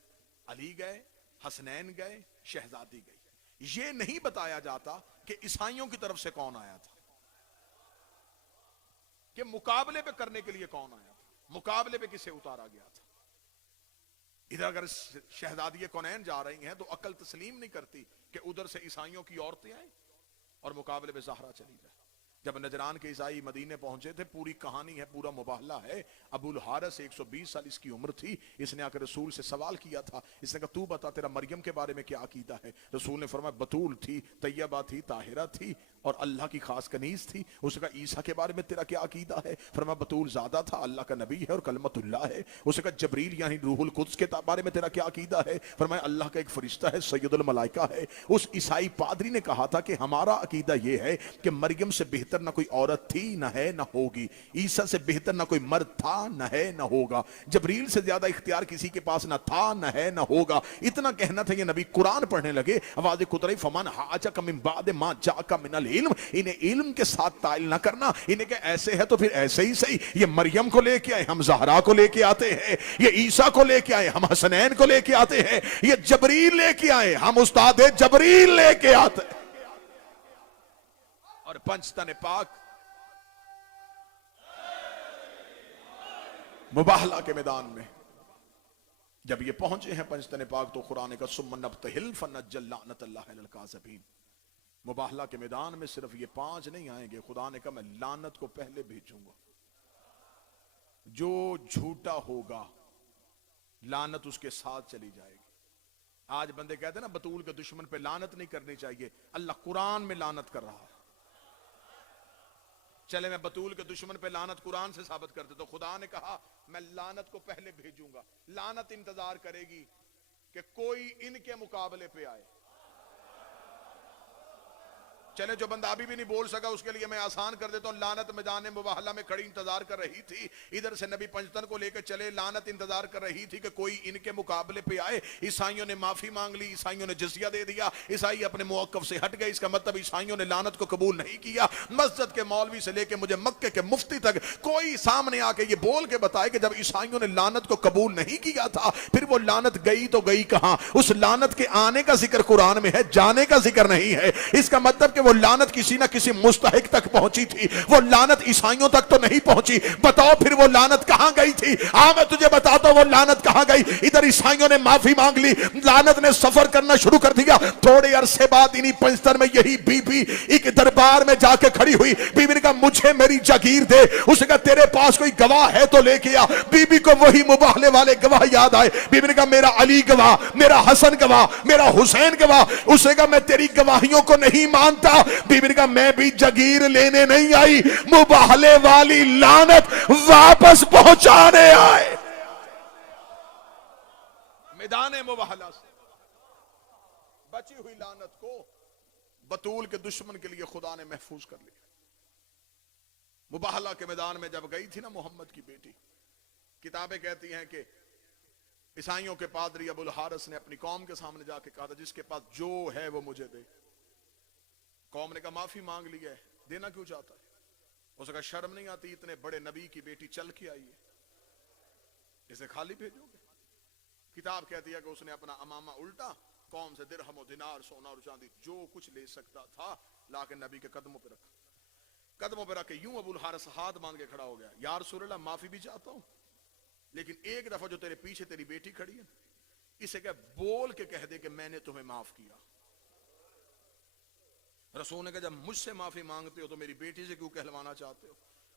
अली गए, हसनैन गए, शहजादी गई। ये नहीं बताया जाता कि ईसाइयों की तरफ से कौन आया था, कि मुकाबले पे करने के लिए कौन आया था, मुकाबले पे किसे उतारा गया था। इधर अगर शहजादी कौनैन जा रही हैं तो अकल तस्लीम नहीं करती कि उधर से ईसाइयों की औरतें आए और मुकाबले में ज़हरा चली जाए। जब नजरान के ईसाई मदीने पहुंचे थे, पूरी कहानी है, पूरा मुबाहला है। अबुल हारिस 120 साल इसकी उम्र थी। इसने आकर रसूल से सवाल किया था, इसने कहा तू बता तेरा मरियम के बारे में क्या अकीदा है? रसूल ने फरमाया बतूल थी, तैयबा थी, ताहिरा थी और अल्लाह की खास कनीज थी। उसने कहा ईसा के बारे में तेरा क्या अकीदा है? फरमाया बतूल ज़्यादा था, अल्लाह का नबी है और कलमतुल्लाह है। उसने कहा जबरील यानी रूहुल कुद्स के बारे में तेरा क्या अकीदा है? फरमाया अल्लाह का एक फरिश्ता है, सैयदुल मलाइका है। उस ईसाई पादरी ने कहा था कि हमारा अकीदा यह है कि मरियम से बेहतर ना कोई औरत थी, ना है, ना होगी। ईसा से बेहतर ना कोई मर्द था, ना है, ना होगा। जबरील से ज्यादा इख्तियार किसी के पास ना था, ना है, ना होगा। इतना कहना था ये नबी कुरान पढ़ने लगे। आवाज कुतरई फमन हाजक मिन बाद मा जाका मिनल इल्म, इन्हें इल्म के साथ ताइल ना करना। इन्हें क्या ऐसे है तो फिर ऐसे ही सही। ये मरियम को लेके आए, हम ज़हरा को लेके आते हैं। ये ईसा को लेके आए, हम हसनैन को लेके आते हैं। ये जबरील लेके आए, हम उस्ताद जबरील लेके आते हैं। और पंचतन पाक मुबाहला के मैदान में जब ये पहुंचे हैं पंचतन पाक, तो कुरान का सुम्मा नब्तहिल फनज्जल लानतल्लाहि अलल काज़िबीन। मुबाहला के मैदान में सिर्फ ये 5 नहीं आएंगे। खुदा ने कहा मैं लानत को पहले भेजूंगा। जो झूठा होगा लानत उसके साथ चली जाएगी। आज बंदे कहते हैं ना बतूल के दुश्मन पे लानत नहीं करनी चाहिए, अल्लाह कुरान में लानत कर रहा है। चले मैं बतूल के दुश्मन पे लानत कुरान से साबित कर दे, तो खुदा ने कहा मैं लानत को पहले भेजूंगा। लानत इंतजार करेगी कि कोई इनके मुकाबले पे आए। चले जो बंदा अभी भी नहीं बोल सका उसके लिए मैं आसान कर देता हूं। लानत मैदान मुबाहला में खड़ी इंतजार कर रही थी, इधर से नबी पंजतन को लेकर चले। लानत इंतजार कर रही थी कि कोई इनके मुकाबले पे आए। ईसाइयों ने माफी मांग ली, ईसाइयों ने जिजिया दे दिया, ईसाई अपने मौकफ से हट गए। इसका मतलब ईसाइयों ने लानत को कबूल नहीं किया। मस्जिद के मौलवी से लेकर मुझे मक्के के मुफ्ती तक कोई सामने आके ये बोल के बताए कि जब ईसाइयों ने लानत को कबूल नहीं किया था फिर वो लानत गई तो गई कहां। उस लानत के आने का जिक्र कुरान में है, जाने का जिक्र नहीं है। इसका मतलब कि वो लानत किसी ना किसी मुस्तहिक तक पहुंची थी, वो लानत ईसाइयों तक तो नहीं पहुंची। बताओ फिर वो लानत कहां गई थी? मैं तुझे बताता हूं वो लानत कहां गई। इधर ईसाइयों ने माफी मांग ली, लानत ने सफर करना शुरू कर दिया। थोड़े अरसे बाद इन्हीं पंजतर में यही बीबी एक दरबार में जाके खड़ी हुई। बीबी ने कहा मुझे मेरी जागीर दे। उसने कहा तेरे पास कोई गवाह है तो लेके आ। बीबी को वही मुबाहले वाले गवाह याद आए। बीबी ने कहा मेरा अली गवाह, मेरा हसन गवाह, मेरा हुसैन गवाह। उसने कहा मैं तेरी गवाहियों को नहीं मानता। बीबी ने कहा मैं भी जागीर लेने नहीं आई, मुबाहले वाली लानत वापस पहुंचाने आए। मैदान मुबाहला से बची हुई लानत को बतूल के दुश्मन के लिए खुदा ने महफूज कर लिया। मुबाहला के मैदान में जब गई थी ना मोहम्मद की बेटी, किताबें कहती हैं कि ईसाइयों के पादरी अबुल हारिस ने अपनी कौम के सामने जाके कहा था जिसके पास जो है वो मुझे दे। कौम ने कहा माफी मांग ली है, देना क्यों चाहता है? उसने कहा शर्म नहीं आती, इतने बड़े नबी की बेटी चल के आई है, इसे खाली भेजोगे? किताब कहती है कि उसने अपना अमामा उल्टा, कौम से दिरहम और दिनार, सोना और चांदी जो कुछ ले सकता था लाके नबी के कदमों पे रखा। कदमों पे रख के यूं अबुल हारिस हाथ बांध के खड़ा हो गया, यार रसूलल्लाह माफी भी चाहता हूं लेकिन एक दफा जो तेरे पीछे तेरी बेटी खड़ी है इसे क्या बोल के कह दे कि मैंने तुम्हें माफ किया। रसूल ने कहा जब मुझसे माफी मांगते हो तो मेरी बेटी से क्यों कहलवाना चाहते हो?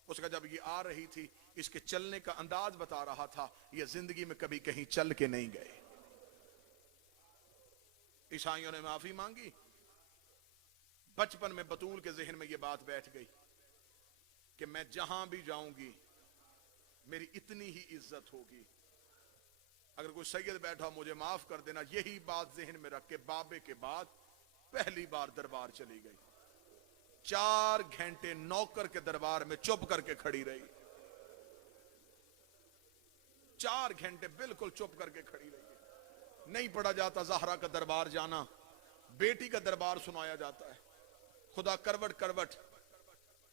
उसका जब ये आ रही थी इसके चलने का अंदाज बता रहा था, ये जिंदगी में कभी कहीं चल के नहीं गए। ईसाइयों ने माफी मांगी। बचपन में बतूल के जहन में ये बात बैठ गई कि मैं जहां भी जाऊंगी मेरी इतनी ही इज्जत होगी, अगर कोई सैयद बैठा मुझे माफ कर देना। यही बात जहन में रख के बाबे के बाद पहली बार दरबार चली गई। 4 घंटे नौकर के दरबार में चुप करके खड़ी रही। 4 घंटे बिल्कुल चुप करके खड़ी रही। नहीं पढ़ा जाता ज़हरा का दरबार जाना, बेटी का दरबार सुनाया जाता है। खुदा करवट करवट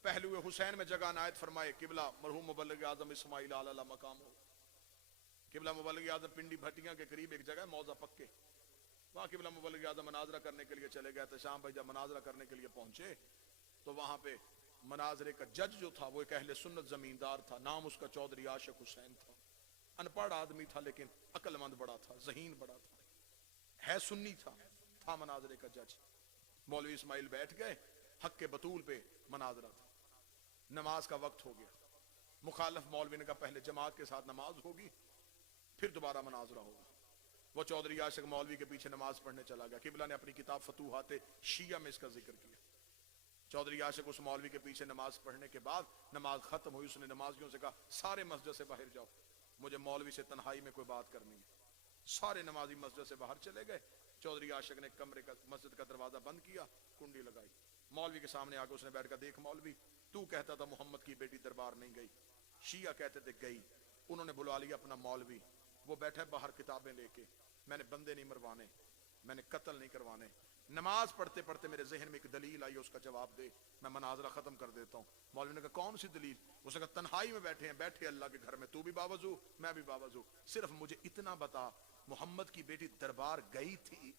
पहलुए हुसैन में जगह नायत फरमाए। किबला मरहूम मुबल्लिग आजम इस्माइल आला मकाम हो। किबला मुबल्लिग आजम पिंडी भटिया के करीब एक जगह मौजा पक्के, वहां किबला मुबल्लिग आजम मनाजरा करने के लिए चले गए थे। शाम भाई जब मनाजरा करने के लिए पहुंचे तो वहां पे मनाजरे का जज जो था वो एक अहले सुन्नत जमींदार था। नाम उसका चौधरी आशिक हुसैन था। अनपढ़ आदमी था लेकिन अक्लमंद बड़ा था, जहीन बड़ा था, है सुन्नी था मनाजरे का जज। मौलवी इस्माइल बैठ गए, हक के बतूल पे मनाजरा था। नमाज का वक्त हो गया। मुखालिफ मौलवी ने कहा पहले जमात के साथ नमाज होगी फिर दोबारा मनाजरा होगा। वो चौधरी आशिक मौलवी के पीछे नमाज पढ़ने चला गया। किबला ने अपनी किताब फतूहाते शिया में इसका जिक्र किया। चौधरी आशिक उस मौलवी के पीछे नमाज पढ़ने के बाद नमाज खत्म हुई, उसने नमाजियों से कहा सारे मस्जिद से बाहर जाओ, मुझे मौलवी से तन्हाई में कोई बात करनी है। सारे नमाजी मस्जिद से बाहर चले गए। चौधरी आशिक ने कमरे का मस्जिद का दरवाजा बंद किया, कुंडी लगाई, मौलवी के सामने आकर उसने बैठ कर देख मौलवी तू कहता था मोहम्मद की बेटी दरबार नहीं गई, शिया कहते थे गई। उन्होंने बुला लिया अपना मौलवी, वो बैठा बाहर किताबें लेके। मैंने बंदे नहीं मरवाने, मैंने कत्ल नहीं करवाने। नमाज पढ़ते पढ़ते मेरे जहन में एक दलील आई, उसका जवाब दे, मैं मनाजरा खत्म कर देता हूँ। मौलवी ने कहा कौन सी दलील? उसने कहा तन्हाई में बैठे हैं, बैठे अल्लाह के घर में, तू भी बावजू मैं भी बावजू, सिर्फ मुझे इतना बता मोहम्मद की बेटी दरबार गई थी?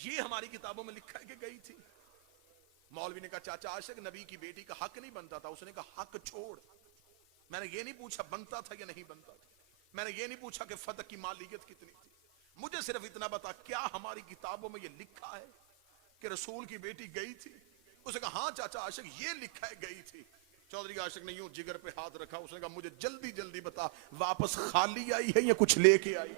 ये हमारी किताबों में लिखा है कि गई थी। मौलवी ने कहा चाचा आशिक नबी की बेटी का हक नहीं बनता था। उसने कहा हक छोड़, मैंने ये नहीं पूछा बनता था या नहीं बनता था, मैंने ये नहीं पूछा कि फतह की मालियत कितनी थी, मुझे सिर्फ इतना बता क्या हमारी किताबों में ये लिखा है कि रसूल की बेटी गई थी? उसने कहा हाँ चाचा आशिक ये लिखा है गई थी। चौधरी आशिक ने यूं जिगर पे हाथ रखा, उसने कहा मुझे जल्दी जल्दी बता वापस खाली आई है या कुछ लेके आई?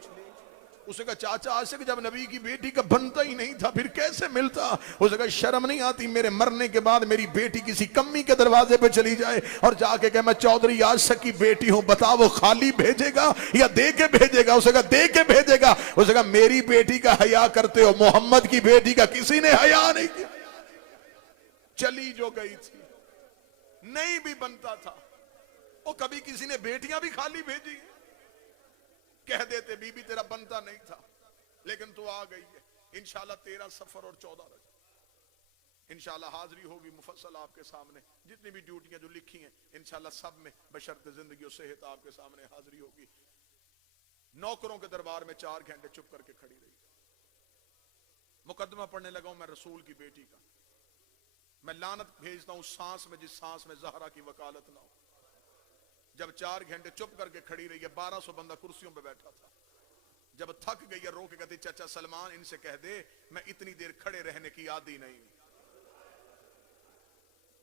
उसने कहा चाचा आशिक जब नबी की बेटी का बनता ही नहीं था फिर कैसे मिलता? उसने कहा शर्म नहीं आती मेरे मरने के बाद मेरी बेटी किसी कम्मी के दरवाजे पे चली जाए और जाके कहे मैं चौधरी आशिक की बेटी हूं, बता वो खाली भेजेगा या दे के भेजेगा? उसने कहा दे के भेजेगा। उसने कहा मेरी बेटी का हया करते हो, मोहम्मद की बेटी का किसी ने हया नहीं किया। चली जो गई थी, नहीं भी बनता था। वो कभी किसी ने बेटियां भी खाली भेजी, कह देते बीबी तेरा बनता नहीं था लेकिन तू आ गई है। इंशाल्लाह 13 सफर और 14 रजब इंशाल्लाह हाजिरी होगी मुफस्सल आपके सामने। जितनी भी ड्यूटियां जो लिखी हैं इंशाल्लाह सब में बशर्ते जिंदगी और सेहत आपके सामने हाजिरी होगी। नौकरों के दरबार में 4 घंटे चुप करके खड़ी रही। मुकदमा पढ़ने लगा हूं मैं रसूल की बेटी का। मैं लानत भेजता हूं सांस में जिस सांस में ज़हरा की वकालत ना हो। जब 4 घंटे चुप करके खड़ी रही है, 1200 बंदा कुर्सियों पे बैठा था। जब थक गई है रो के कहती चाचा सलमान इनसे कह दे मैं इतनी देर खड़े रहने की आदी नहीं।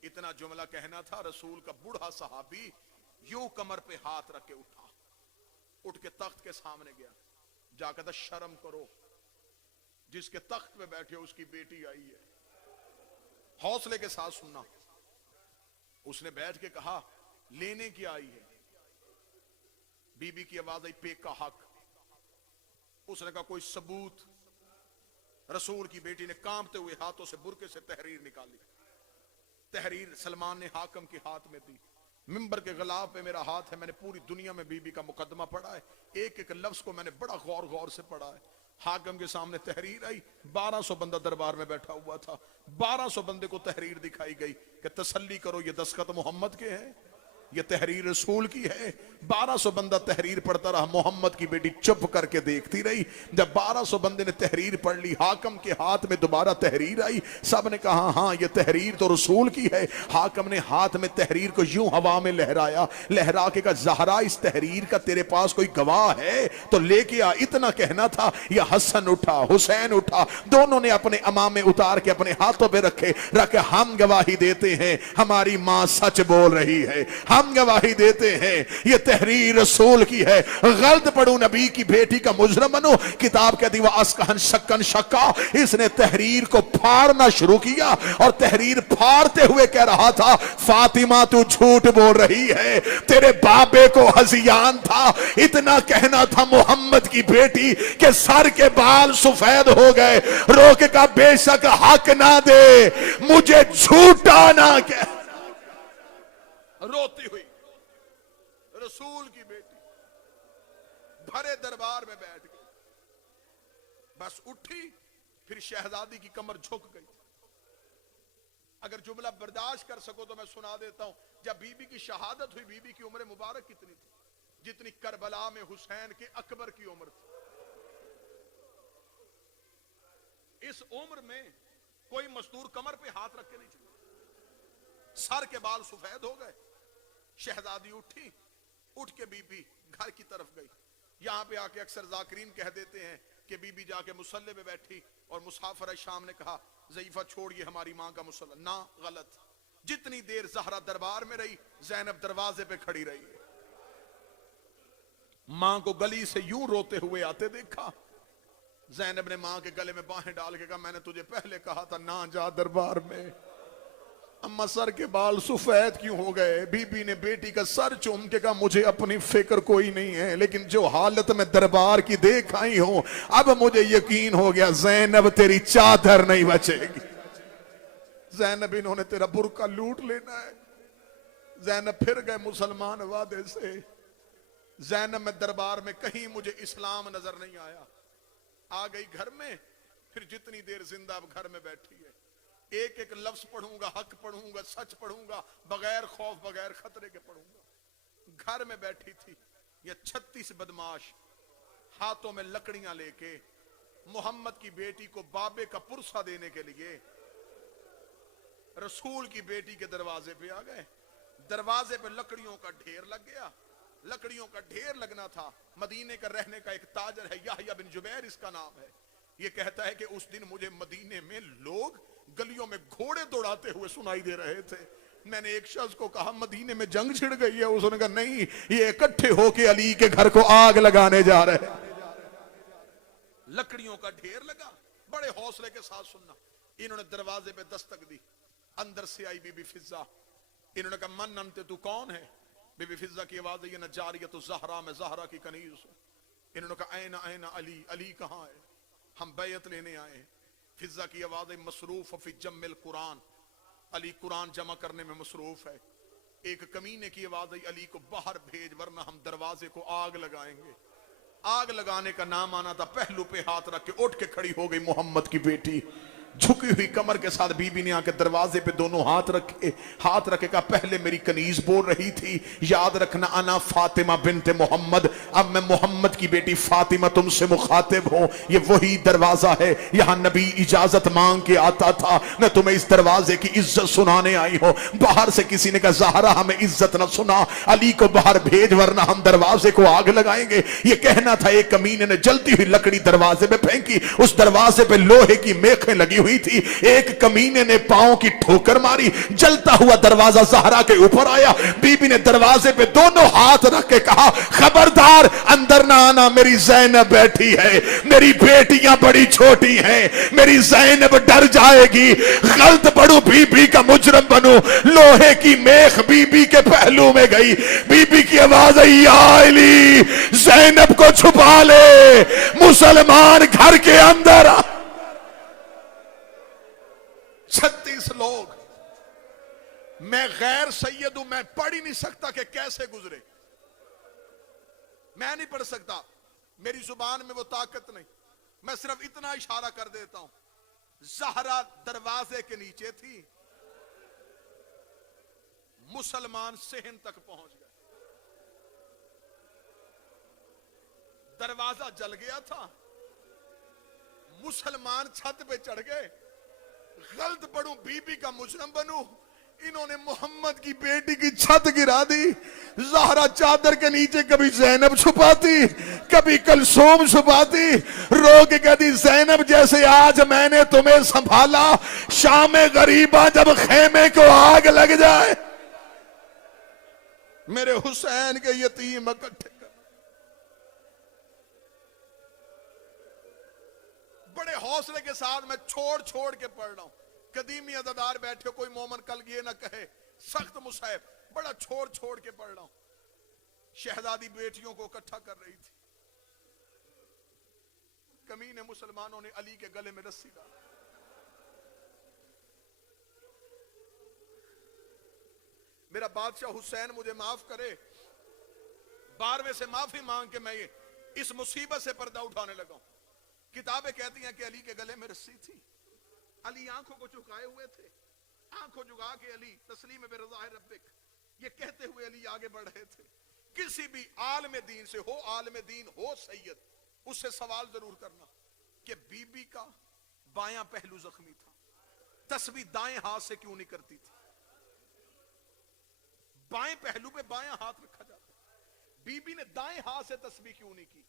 इतना जुमला कहना था, रसूल का बूढ़ा सहाबी यूं कमर पे हाथ रख के उठा, उठ के तख्त के सामने गया, जाकर था शर्म करो जिसके तख्त पे बैठे हो उसकी बेटी आई है। हौसले के साथ सुनना। उसने बैठ के कहा लेने की आई है। बीबी की आवाज आई पे का हक। उसने कहा कोई सबूत? रसूल की बेटी ने कांपते हुए हाथों से बुरके से तहरीर निकाली। तहरीर सलमान ने हाकम के हाथ में दी। मिंबर के गलाफ पे मेरा हाथ है, मैंने पूरी दुनिया में बीबी का मुकदमा पढ़ा है, एक एक लफ्ज को मैंने बड़ा गौर गौर से पढ़ा है। हाकम के सामने तहरीर आई, 1200 बंदा दरबार में बैठा हुआ था। 1200 बंदे को तहरीर दिखाई गई कि तसल्ली करो ये दस्तखत मोहम्मद के हैं, ये तहरीर रसूल की है। 1200 बंदा तहरीर पढ़ता रहा, मोहम्मद की बेटी चुप करके देखती रही। जब 1200 बंदे ने तहरीर पढ़ ली, हाकम के हाथ में दोबारा तहरीर आई। सब ने कहा हाँ ये तहरीर तो रसूल की है। हाकम ने हाथ में तहरीर को यूं हवा में लहराया, लहरा के कहा ज़हरा इस तहरीर का तेरे पास कोई गवाह है तो लेके आ। इतना कहना था, या हसन उठा हुसैन उठा, दोनों ने अपने अमामे उतार के अपने हाथों पे रखे। हम गवाही देते हैं हमारी माँ सच बोल रही है, हम गवाही देते हैं ये तहरीर रसूल की है। गलत पढ़ू नबी की बेटी का मुजरम बनो। किताब कहती वह अस्कहन शक्कन शक्का। इसने तहरीर को फाड़ना शुरू किया और तहरीर फाड़ते हुए कह रहा था फातिमा तू झूठ बोल रही है, तेरे बाबे को हजियान था। इतना कहना था मोहम्मद की बेटी के सर के बाल सफेद हो गए। रोके का बेशक हक ना दे मुझे झूठा ना कह। रोती हुई रसूल की बेटी भरे दरबार में बैठ गई। बस उठी, फिर शहजादी की कमर झुक गई। अगर जुमला बर्दाश्त कर सको तो मैं सुना देता हूं। जब बीबी की शहादत हुई, बीबी की उम्र मुबारक कितनी थी? जितनी करबला में हुसैन के अकबर की उम्र थी। इस उम्र में कोई मजदूर कमर पे हाथ रख के नहीं चला। सर के बाल सफेद हो गए। शहजादी उठी, उठ के बीबी घर की तरफ गई। यहां पे आके अक्सर जाकिरीन कह देते हैं कि बीबी जाके मुसल्ले पे बैठी और मुसाफिर शाम ने कहा ज़ईफा छोड़िए हमारी मां का मुसल्ला। ना, गलत। जितनी देर ज़हरा दरबार में रही, ज़ैनब दरवाजे पे खड़ी रही। मां को गली से यूं रोते हुए आते देखा। ज़ैनब ने मां के गले में बाहें डाल के कहा मैंने तुझे पहले कहा था ना जा दरबार में। अम्मा सर के बाल सफेद क्यों हो गए? बीबी ने बेटी का सर चूम के कहा मुझे अपनी फिक्र कोई नहीं है, लेकिन जो हालत में दरबार की देख आई हूं अब मुझे यकीन हो गया ज़ैनब तेरी चादर नहीं बचेगी। ज़ैनब इन्होंने तेरा बुरका लूट लेना है। ज़ैनब फिर गए मुसलमान वादे से। ज़ैनब में दरबार में कहीं मुझे इस्लाम नजर नहीं आया। आ गई घर में, फिर जितनी देर जिंदा अब घर में बैठी है, एक एक लफ्ज पढ़ूंगा, हक पढ़ूंगा, सच पढ़ूंगा, बगैर खौफ बगैर खतरे के पढ़ूंगा। घर में बैठी थी ये 36 बदमाश हाथों में लकड़ियां लेके मोहम्मद की बेटी को बाबे का पुरसा देने के लिए रसूल की बेटी के दरवाजे पे आ गए। दरवाजे पे लकड़ियों का ढेर लग गया। लकड़ियों का ढेर लगना था। मदीने का रहने का एक ताजर है, याह्या बिन जुबैर इसका नाम है। ये कहता है कि उस दिन मुझे मदीने में लोग गलियों में घोड़े दौड़ाते हुए सुनाई दे रहे थे। मैंने एक शख्स को कहा मदीने में जंग छिड़ गई है। उसने कहा नहीं, ये इकट्ठे होके अली के घर को आग लगाने जा रहे हैं। लकड़ियों का ढेर लगा। बड़े हौसले के साथ सुनना, इन्होंने दरवाजे पे दस्तक दी, अंदर से आई बीबी फिजा। इन्होंने कहा मन अंते तू कौन है? बीबी फिजा की आवाज है, ये न जारियत तो ज़हरा, मैं ज़हरा की कनीज हूं। इन्होंने कहा ऐना ऐना अली, अली कहां है? हम बैत लेने आए। फिजा की आवाज है, मसरूफ फी जम्मिल कुरान, अली कुरान जमा करने में मसरूफ है। एक कमीने की आवाज है, अली को बाहर भेज वरना हम दरवाजे को आग लगाएंगे। आग लगाने का नाम आना था। पहलू पे हाथ रख के उठ के खड़ी हो गई मोहम्मद की बेटी, झुकी हुई कमर के साथ। बीबी ने आके दरवाजे पे दोनों हाथ रखे कहा, पहले मेरी कनीज बोल रही थी, याद रखना अना फातिमा बिनते मोहम्मद, अब मैं मोहम्मद की बेटी फातिमा तुमसे मुखातिब हो। ये वही दरवाजा है, यहां नबी इजाजत मांग के आता था, मैं तुम्हें इस दरवाजे की इज्जत सुनाने आई हूं। बाहर से किसी ने कहा, ज़हरा हमें इज्जत न सुना, अली को बाहर भेज वरना हम दरवाजे को आग लगाएंगे। ये कहना था। एक कमीने ने जलती हुई लकड़ी दरवाजे पे फेंकी, उस दरवाजे पे लोहे की मेखें लगी हुई थी। एक कमीने ने पांव की ठोकर मारी, जलता हुआ दरवाजा ज़हरा के ऊपर आया। बीबी ने दरवाजे पे दोनों हाथ रख के कहा, खबरदार अंदर ना आना, मेरी ज़ैनब बैठी है, मेरी बेटियां बड़ी छोटी हैं, मेरी ज़ैनब डर जाएगी, गलत पड़ू, बीबी का मुजरम बनू। लोहे की मेख बीबी के पहलू में गई। बीबी की आवाज आई, या अली, ज़ैनब को छुपा ले, मुसलमान घर के अंदर। 36 लोग, मैं गैर सैयद हूं, मैं पढ़ ही नहीं सकता कि कैसे गुजरे, मैं नहीं पढ़ सकता, मेरी जुबान में वो ताकत नहीं। मैं सिर्फ इतना इशारा कर देता हूं, ज़हरा दरवाजे के नीचे थी, मुसलमान सेहन तक पहुंच गए, दरवाजा जल गया था, मुसलमान छत पे चढ़ गए। गलत पढ़ूं, बीबी का मुजरम बनूं, इन्होंने मोहम्मद की बेटी की छत गिरा दी। ज़हरा चादर के नीचे कभी ज़ैनब छुपाती, कभी कलसूम छुपाती, रो के कहती, ज़ैनब जैसे आज मैंने तुम्हें संभाला, शाम गरीबा जब खेमे को आग लग जाए, मेरे हुसैन के यतीम इकट्ठे कर। बड़े हौसले के साथ मैं छोड़ छोड़ के पढ़ रहा हूं। कदीमी अदादार बैठे, कोई मोमन कल ये ना कहे, सख्त मुसाहिब, बड़ा छोड़ छोड़ के पढ़ रहा हूं। शहजादी बेटियों को इकट्ठा कर रही थी, कमीने मुसलमानों ने अली के गले में रस्सी डाली। मेरा बादशाह हुसैन मुझे माफ करे, 12वें से माफी मांग के मैं इस मुसीबत से पर्दा उठाने लगा हूं। किताबें कहती हैं कि अली के गले में रस्सी थी, अली आंखों को झुकाए हुए थे, आंखों झुका के अली तस्लीम बिरज़ाए रब्बिक, ये कहते हुए अली आगे बढ़ रहे थे। किसी भी आलम दीन से हो, आलम दीन हो सैयद, उससे सवाल जरूर करना कि बीबी का बायां पहलू जख्मी था, तस्बीह दाएं हाथ से क्यों नहीं करती थी? बाएं पहलू पे बायां हाथ रखा जाता, बीबी ने दाएं हाथ से तस्बीह क्यों नहीं की?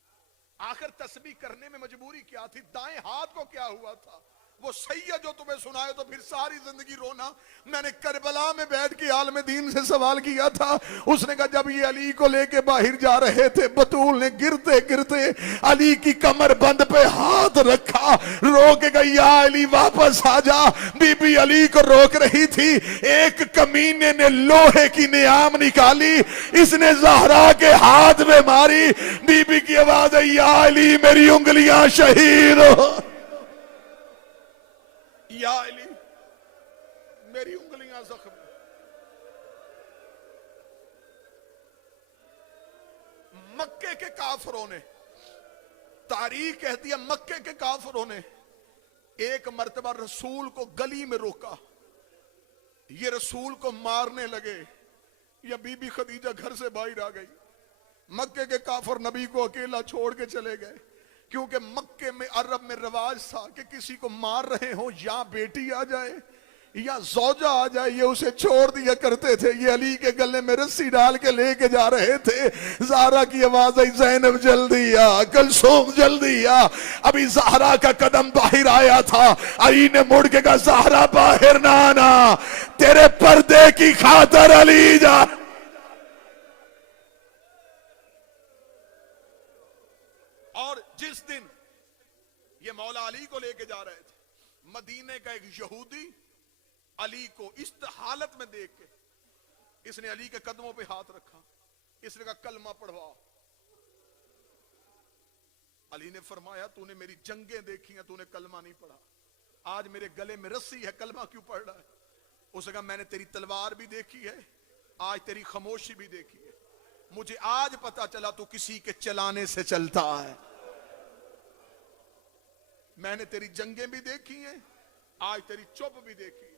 आखिर तस्बीह करने में मजबूरी क्या थी? दाएं हाथ को क्या हुआ था? वो सैयद जो तुम्हें सुनाए तो फिर सारी जिंदगी रोना। मैंने करबला में बैठ के आलम दीन से सवाल किया था, उसने कहा जब ये अली को लेके बाहर जा रहे थे, बतूल ने गिरते गिरते अली की कमर बंद पे हाथ रखा, रो के गई, या अली वापस आ जा। बीबी अली को रोक रही थी, एक कमीने ने लोहे की नियाम निकाली, इसने ज़हरा के हाथ में मारी। बीबी की आवाज है, या अली मेरी उंगलियां शहीद हो, या अली मेरी उंगलियां जख्म। मक्के के काफिरों ने, तारीख कहती है मक्के के काफिरों ने एक मर्तबा रसूल को गली में रोका, ये रसूल को मारने लगे, या बीबी खदीजा घर से बाहर आ गई। मक्के के काफिर नबी को अकेला छोड़ के चले गए, क्योंकि मक्के में अरब में रिवाज था कि किसी को मार रहे हो या बेटी आ जाए या जौजा आ जाए, ये उसे छोड़ दिया करते थे। ये अली के गले में रस्सी डाल के लेके जा रहे थे। ज़हरा की आवाज आई, ज़ैनब जल्दी आ, कलसूम जल्दी आ। अभी ज़हरा का कदम बाहर आया था, अली ने मुड़ के कहा, ज़हरा बाहर ना आना, तेरे पर्दे की खातर अली जा। और जिस दिन अली को लेके जा रहे थे, मदीने का एक यहूदी अली को इस हालत में देख के इसने अली के कदमों पे हाथ रखा, इसने कहा कलमा पढ़वा। अली ने फरमाया तूने मेरी जंगें देखी हैं, तूने कलमा नहीं पढ़ा, आज मेरे गले में रस्सी है, कलमा क्यों पढ़ रहा है? उसने कहा मैंने तेरी तलवार भी देखी है, आज तेरी खामोशी भी देखी है, मुझे आज पता चला तू किसी के चलाने से चलता है। मैंने तेरी जंगें भी देखी हैं, आज तेरी चुप भी देखी है।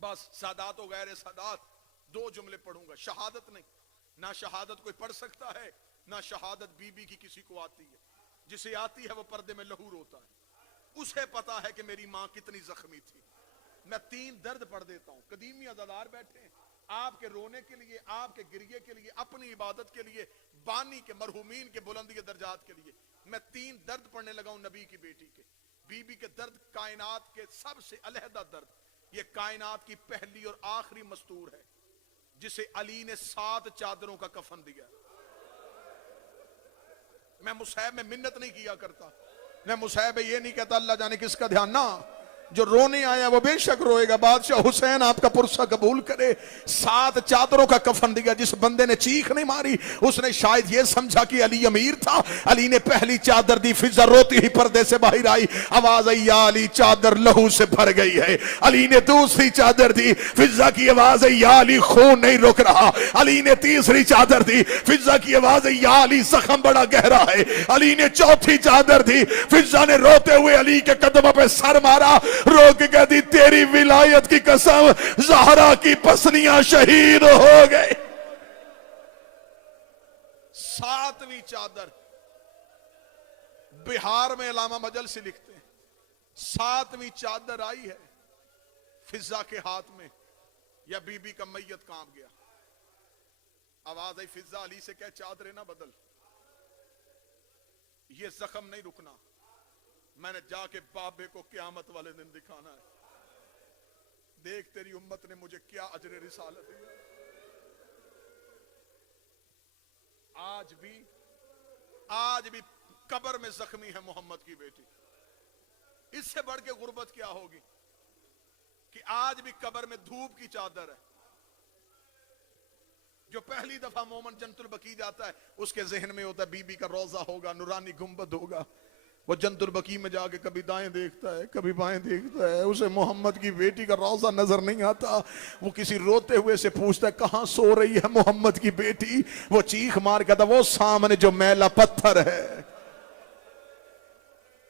बस सादात और गैर सादात दो जुमले पढ़ूंगा, शहादत नहीं। ना शहादत कोई पढ़ सकता है, ना शहादत बीबी की किसी को आती है। जिसे आती है वो पर्दे में लहू रोता है, उसे पता है कि मेरी मां कितनी जख्मी थी। मैं 3 दर्द पढ़ देता हूं। कदीमी अज़ादार बैठे हैं आपके रोने के लिए, आपके गिरिये के लिए, अपनी इबादत के लिए, बानी के मरहूमीन के बुलंदी के दर्जात के लिए। मैं 3 दर्द पढ़ने लगा हूं नबी की बेटी के। बीबी के दर्द कायनात के सबसे अलहदा दर्द। ये कायनात की पहली और आखिरी मस्तूर है जिसे अली ने 7 चादरों का कफन दिया। मैं मुसैब में मिन्नत नहीं किया करता, मैं मुसैब में ये नहीं कहता अल्लाह जाने किसका ध्यान, ना। जो रोने आया वो बेशक रोएगा, बादशाह हुसैन आपका पुरसा कबूल करे। 7 चादरों का कफन दिया। जिस बंदे ने चीख नहीं मारी उसने शायद ये समझा कि अली अमीर था। अली ने पहली चादर दी, फिजा रोती ही पर्दे से बाहर आई, आवाज आई या अली चादर लहू से भर गई है। अली ने दूसरी चादर दी, फिजा की आवाज आई या अली खून नहीं रुक रहा। अली ने तीसरी चादर दी, फिजा की आवाज आई या अली जख्म बड़ा गहरा है। अली ने चौथी चादर दी, फिजा ने रोते हुए अली के कदमों पे सर मारा, रोक के दी तेरी विलायत की कसम ज़हरा की पसलियां शहीद हो गए। 7वीं चादर बिहार में अलामा मजल से लिखते हैं, 7वीं चादर आई है फिजा के हाथ में, या बीबी का मैयत कांप गया। आवाज आई फिजा अली से कह चादरें ना बदल, ये जख्म नहीं रुकना, मैंने जाके बाबे को क़यामत वाले दिन दिखाना है। देख तेरी उम्मत ने मुझे क्या अजर रिसालत दिया। आज भी कब्र में जख्मी है मोहम्मद की बेटी। इससे बढ़ के गुर्बत क्या होगी कि आज भी कब्र में धूप की चादर है। जो पहली दफा मोमन जन्नतुल बकी जाता है उसके जहन में होता है बीबी का रोजा होगा, नूरानी गुंबद होगा। वो जन्नतुल बकी में जाके कभी दाएं देखता है, कभी बाएं देखता है, उसे मोहम्मद की बेटी का रोजा नजर नहीं आता। वो किसी रोते हुए से पूछता है कहां सो रही है मोहम्मद की बेटी? वो चीख मार कहता वो सामने जो मैला पत्थर है।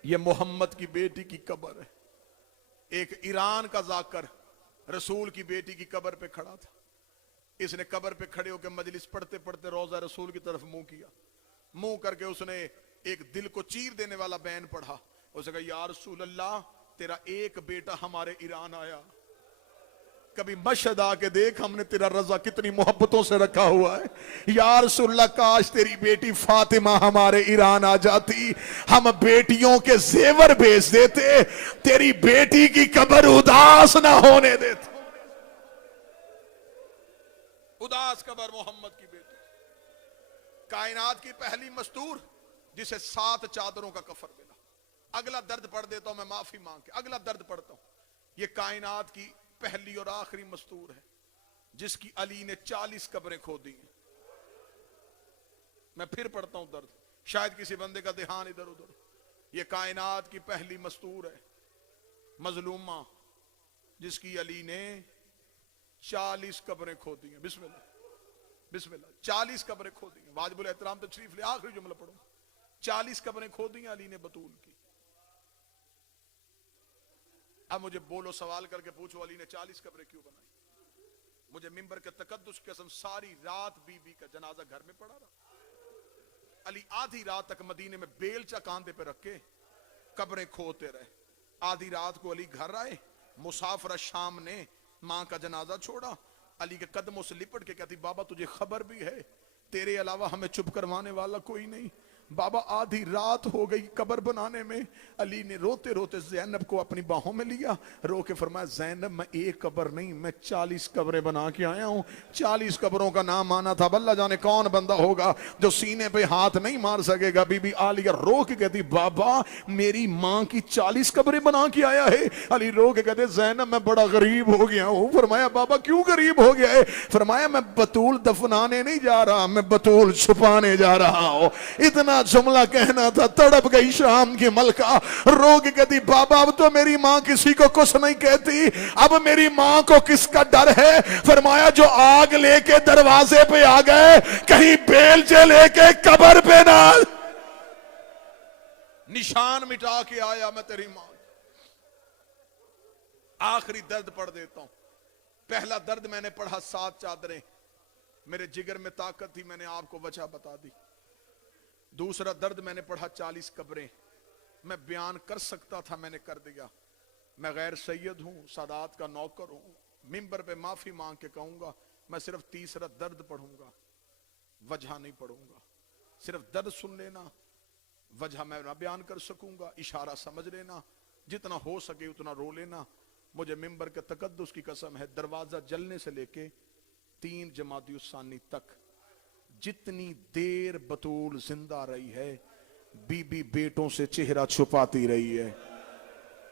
ये मोहम्मद की बेटी की कब्र है। एक ईरान का जाकर रसूल की बेटी की कब्र पे खड़ा था। इसने कब्र पे खड़े होकर मजलिस पढ़ते पढ़ते रोजा रसूल की तरफ मुंह किया। मुंह करके उसने एक दिल को चीर देने वाला बैन पढ़ा। उसने कहा या रसूल अल्लाह, तेरा एक बेटा हमारे ईरान आया, कभी मशहद आके देख हमने तेरा रजा कितनी मोहब्बतों से रखा हुआ है। या रसूल अल्लाह, काश तेरी बेटी फातिमा हमारे ईरान आ जाती, हम बेटियों के जेवर भेज देते, तेरी बेटी की कब्र उदास ना होने देते। उदास कब्र मोहम्मद की बेटी, कायनात की पहली मस्तूर जिसे 7 चादरों का कफन मिला। अगला दर्द पढ़ देता हूं मैं माफी मांग के, अगला दर्द पढ़ता हूं। यह कायनात की पहली और आखिरी मस्तूर है जिसकी अली ने 40 कब्रें खोदी हैं। मैं फिर पढ़ता हूं दर्द, शायद किसी बंदे का ध्यान इधर उधर। यह कायनात की पहली मस्तूर है मजलूमा जिसकी अली ने 40 कब्रें खोदी हैं। बिस्मिल्लाह बिस्मिल्लाह, 40 कब्रें खोदी हैं। वाजिबुल एहतराम तशरीफ ले, आखिरी जुमला पढ़ो। 40 कब्रें खोदी हैं अली ने बतूल की। अब मुझे बोलो, सवाल करके पूछो अली ने 40 कब्रें क्यों बनाई? मुझे मिंबर के तकद्दुस की कसम सारी रात बीबी का जनाजा घर में पड़ा रहा। अली आधी रात तक मदीने में बेलचा कांधे पे रख के कब्रें खोते रहे। आधी रात को अली घर आए, मुसाफिर शाम ने मां का जनाजा छोड़ा। अली के कदमों से लिपट के कहती बाबा तुझे खबर भी है तेरे अलावा हमें चुप करवाने वाला कोई नहीं। बाबा आधी रात हो गई कब्र बनाने में। अली ने रोते रोते ज़ैनब को अपनी बाहों में लिया, रो के फरमाया ज़ैनब मैं एक कब्र नहीं मैं 40 कब्रें बना के आया हूँ। 40 कब्रों का नाम आना था, अल्लाह जाने कौन बंदा होगा जो सीने पे हाथ नहीं मार सकेगा। बीबी आलिया रो के कहती बाबा मेरी माँ की 40 कब्रें बना के आया है। अली रो के कहते ज़ैनब मैं बड़ा गरीब हो गया हूँ। फरमाया बाबा क्यों गरीब हो गया है? फरमाया मैं बतूल दफनाने नहीं जा रहा, मैं बतूल छुपाने जा रहा हूँ। इतना जुमला कहना था, तड़प गई शाम की मलका, रो के कहती बाबा अब तो मेरी माँ किसी को कुछ नहीं कहती, अब मेरी माँ को किसका डर है? फरमाया जो आग लेके दरवाजे पे आ गए कहीं बेलचे लेके कब्र पे ना निशान मिटा के आया मैं तेरी माँ। आखिरी दर्द पढ़ देता हूं। पहला दर्द मैंने पढ़ा 7 चादरें, मेरे जिगर में ताकत थी, मैंने आपको वजह बता दी। दूसरा दर्द मैंने पढ़ा 40 कब्रें, मैं बयान कर सकता था मैंने कर दिया। मैं गैर सैयद हूं, सादात का नौकर हूं, मिंबर पे माफी मांग के कहूंगा मैं सिर्फ तीसरा दर्द पढ़ूंगा, वजह नहीं पढ़ूंगा। सिर्फ दर्द सुन लेना, वजह मैं ना बयान कर सकूंगा, इशारा समझ लेना, जितना हो सके उतना रो लेना। मुझे मिंबर के तकद्दुस की कसम है, दरवाजा जलने से लेके 3 जमाती उस्सानी तक जितनी देर बतूल जिंदा रही है बीबी बेटों से चेहरा छुपाती रही है।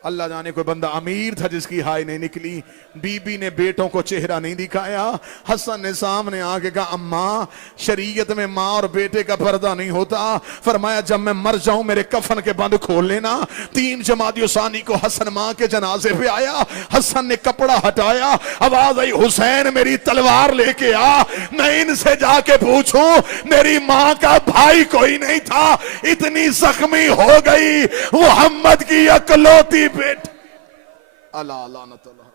अल्लाह जाने कोई बंदा अमीर था जिसकी हाय नहीं निकली, बीबी ने बेटों को चेहरा नहीं दिखाया। हसन ने सामने आके कहा अम्मा शरीयत में माँ और बेटे का पर्दा नहीं होता। फरमाया जब मैं मर जाऊं मेरे कफन के बंद खोल लेना। 3 जमाती सानी को हसन माँ के जनाजे पे आया, हसन ने कपड़ा हटाया, आवाज आई हुसैन मेरी तलवार लेके आ, मैं इनसे जाके पूछूं मेरी माँ का भाई कोई नहीं था, इतनी जख्मी हो गई मोहम्मद की अकलौती बेट। अल्लाह लानत अल्लाह।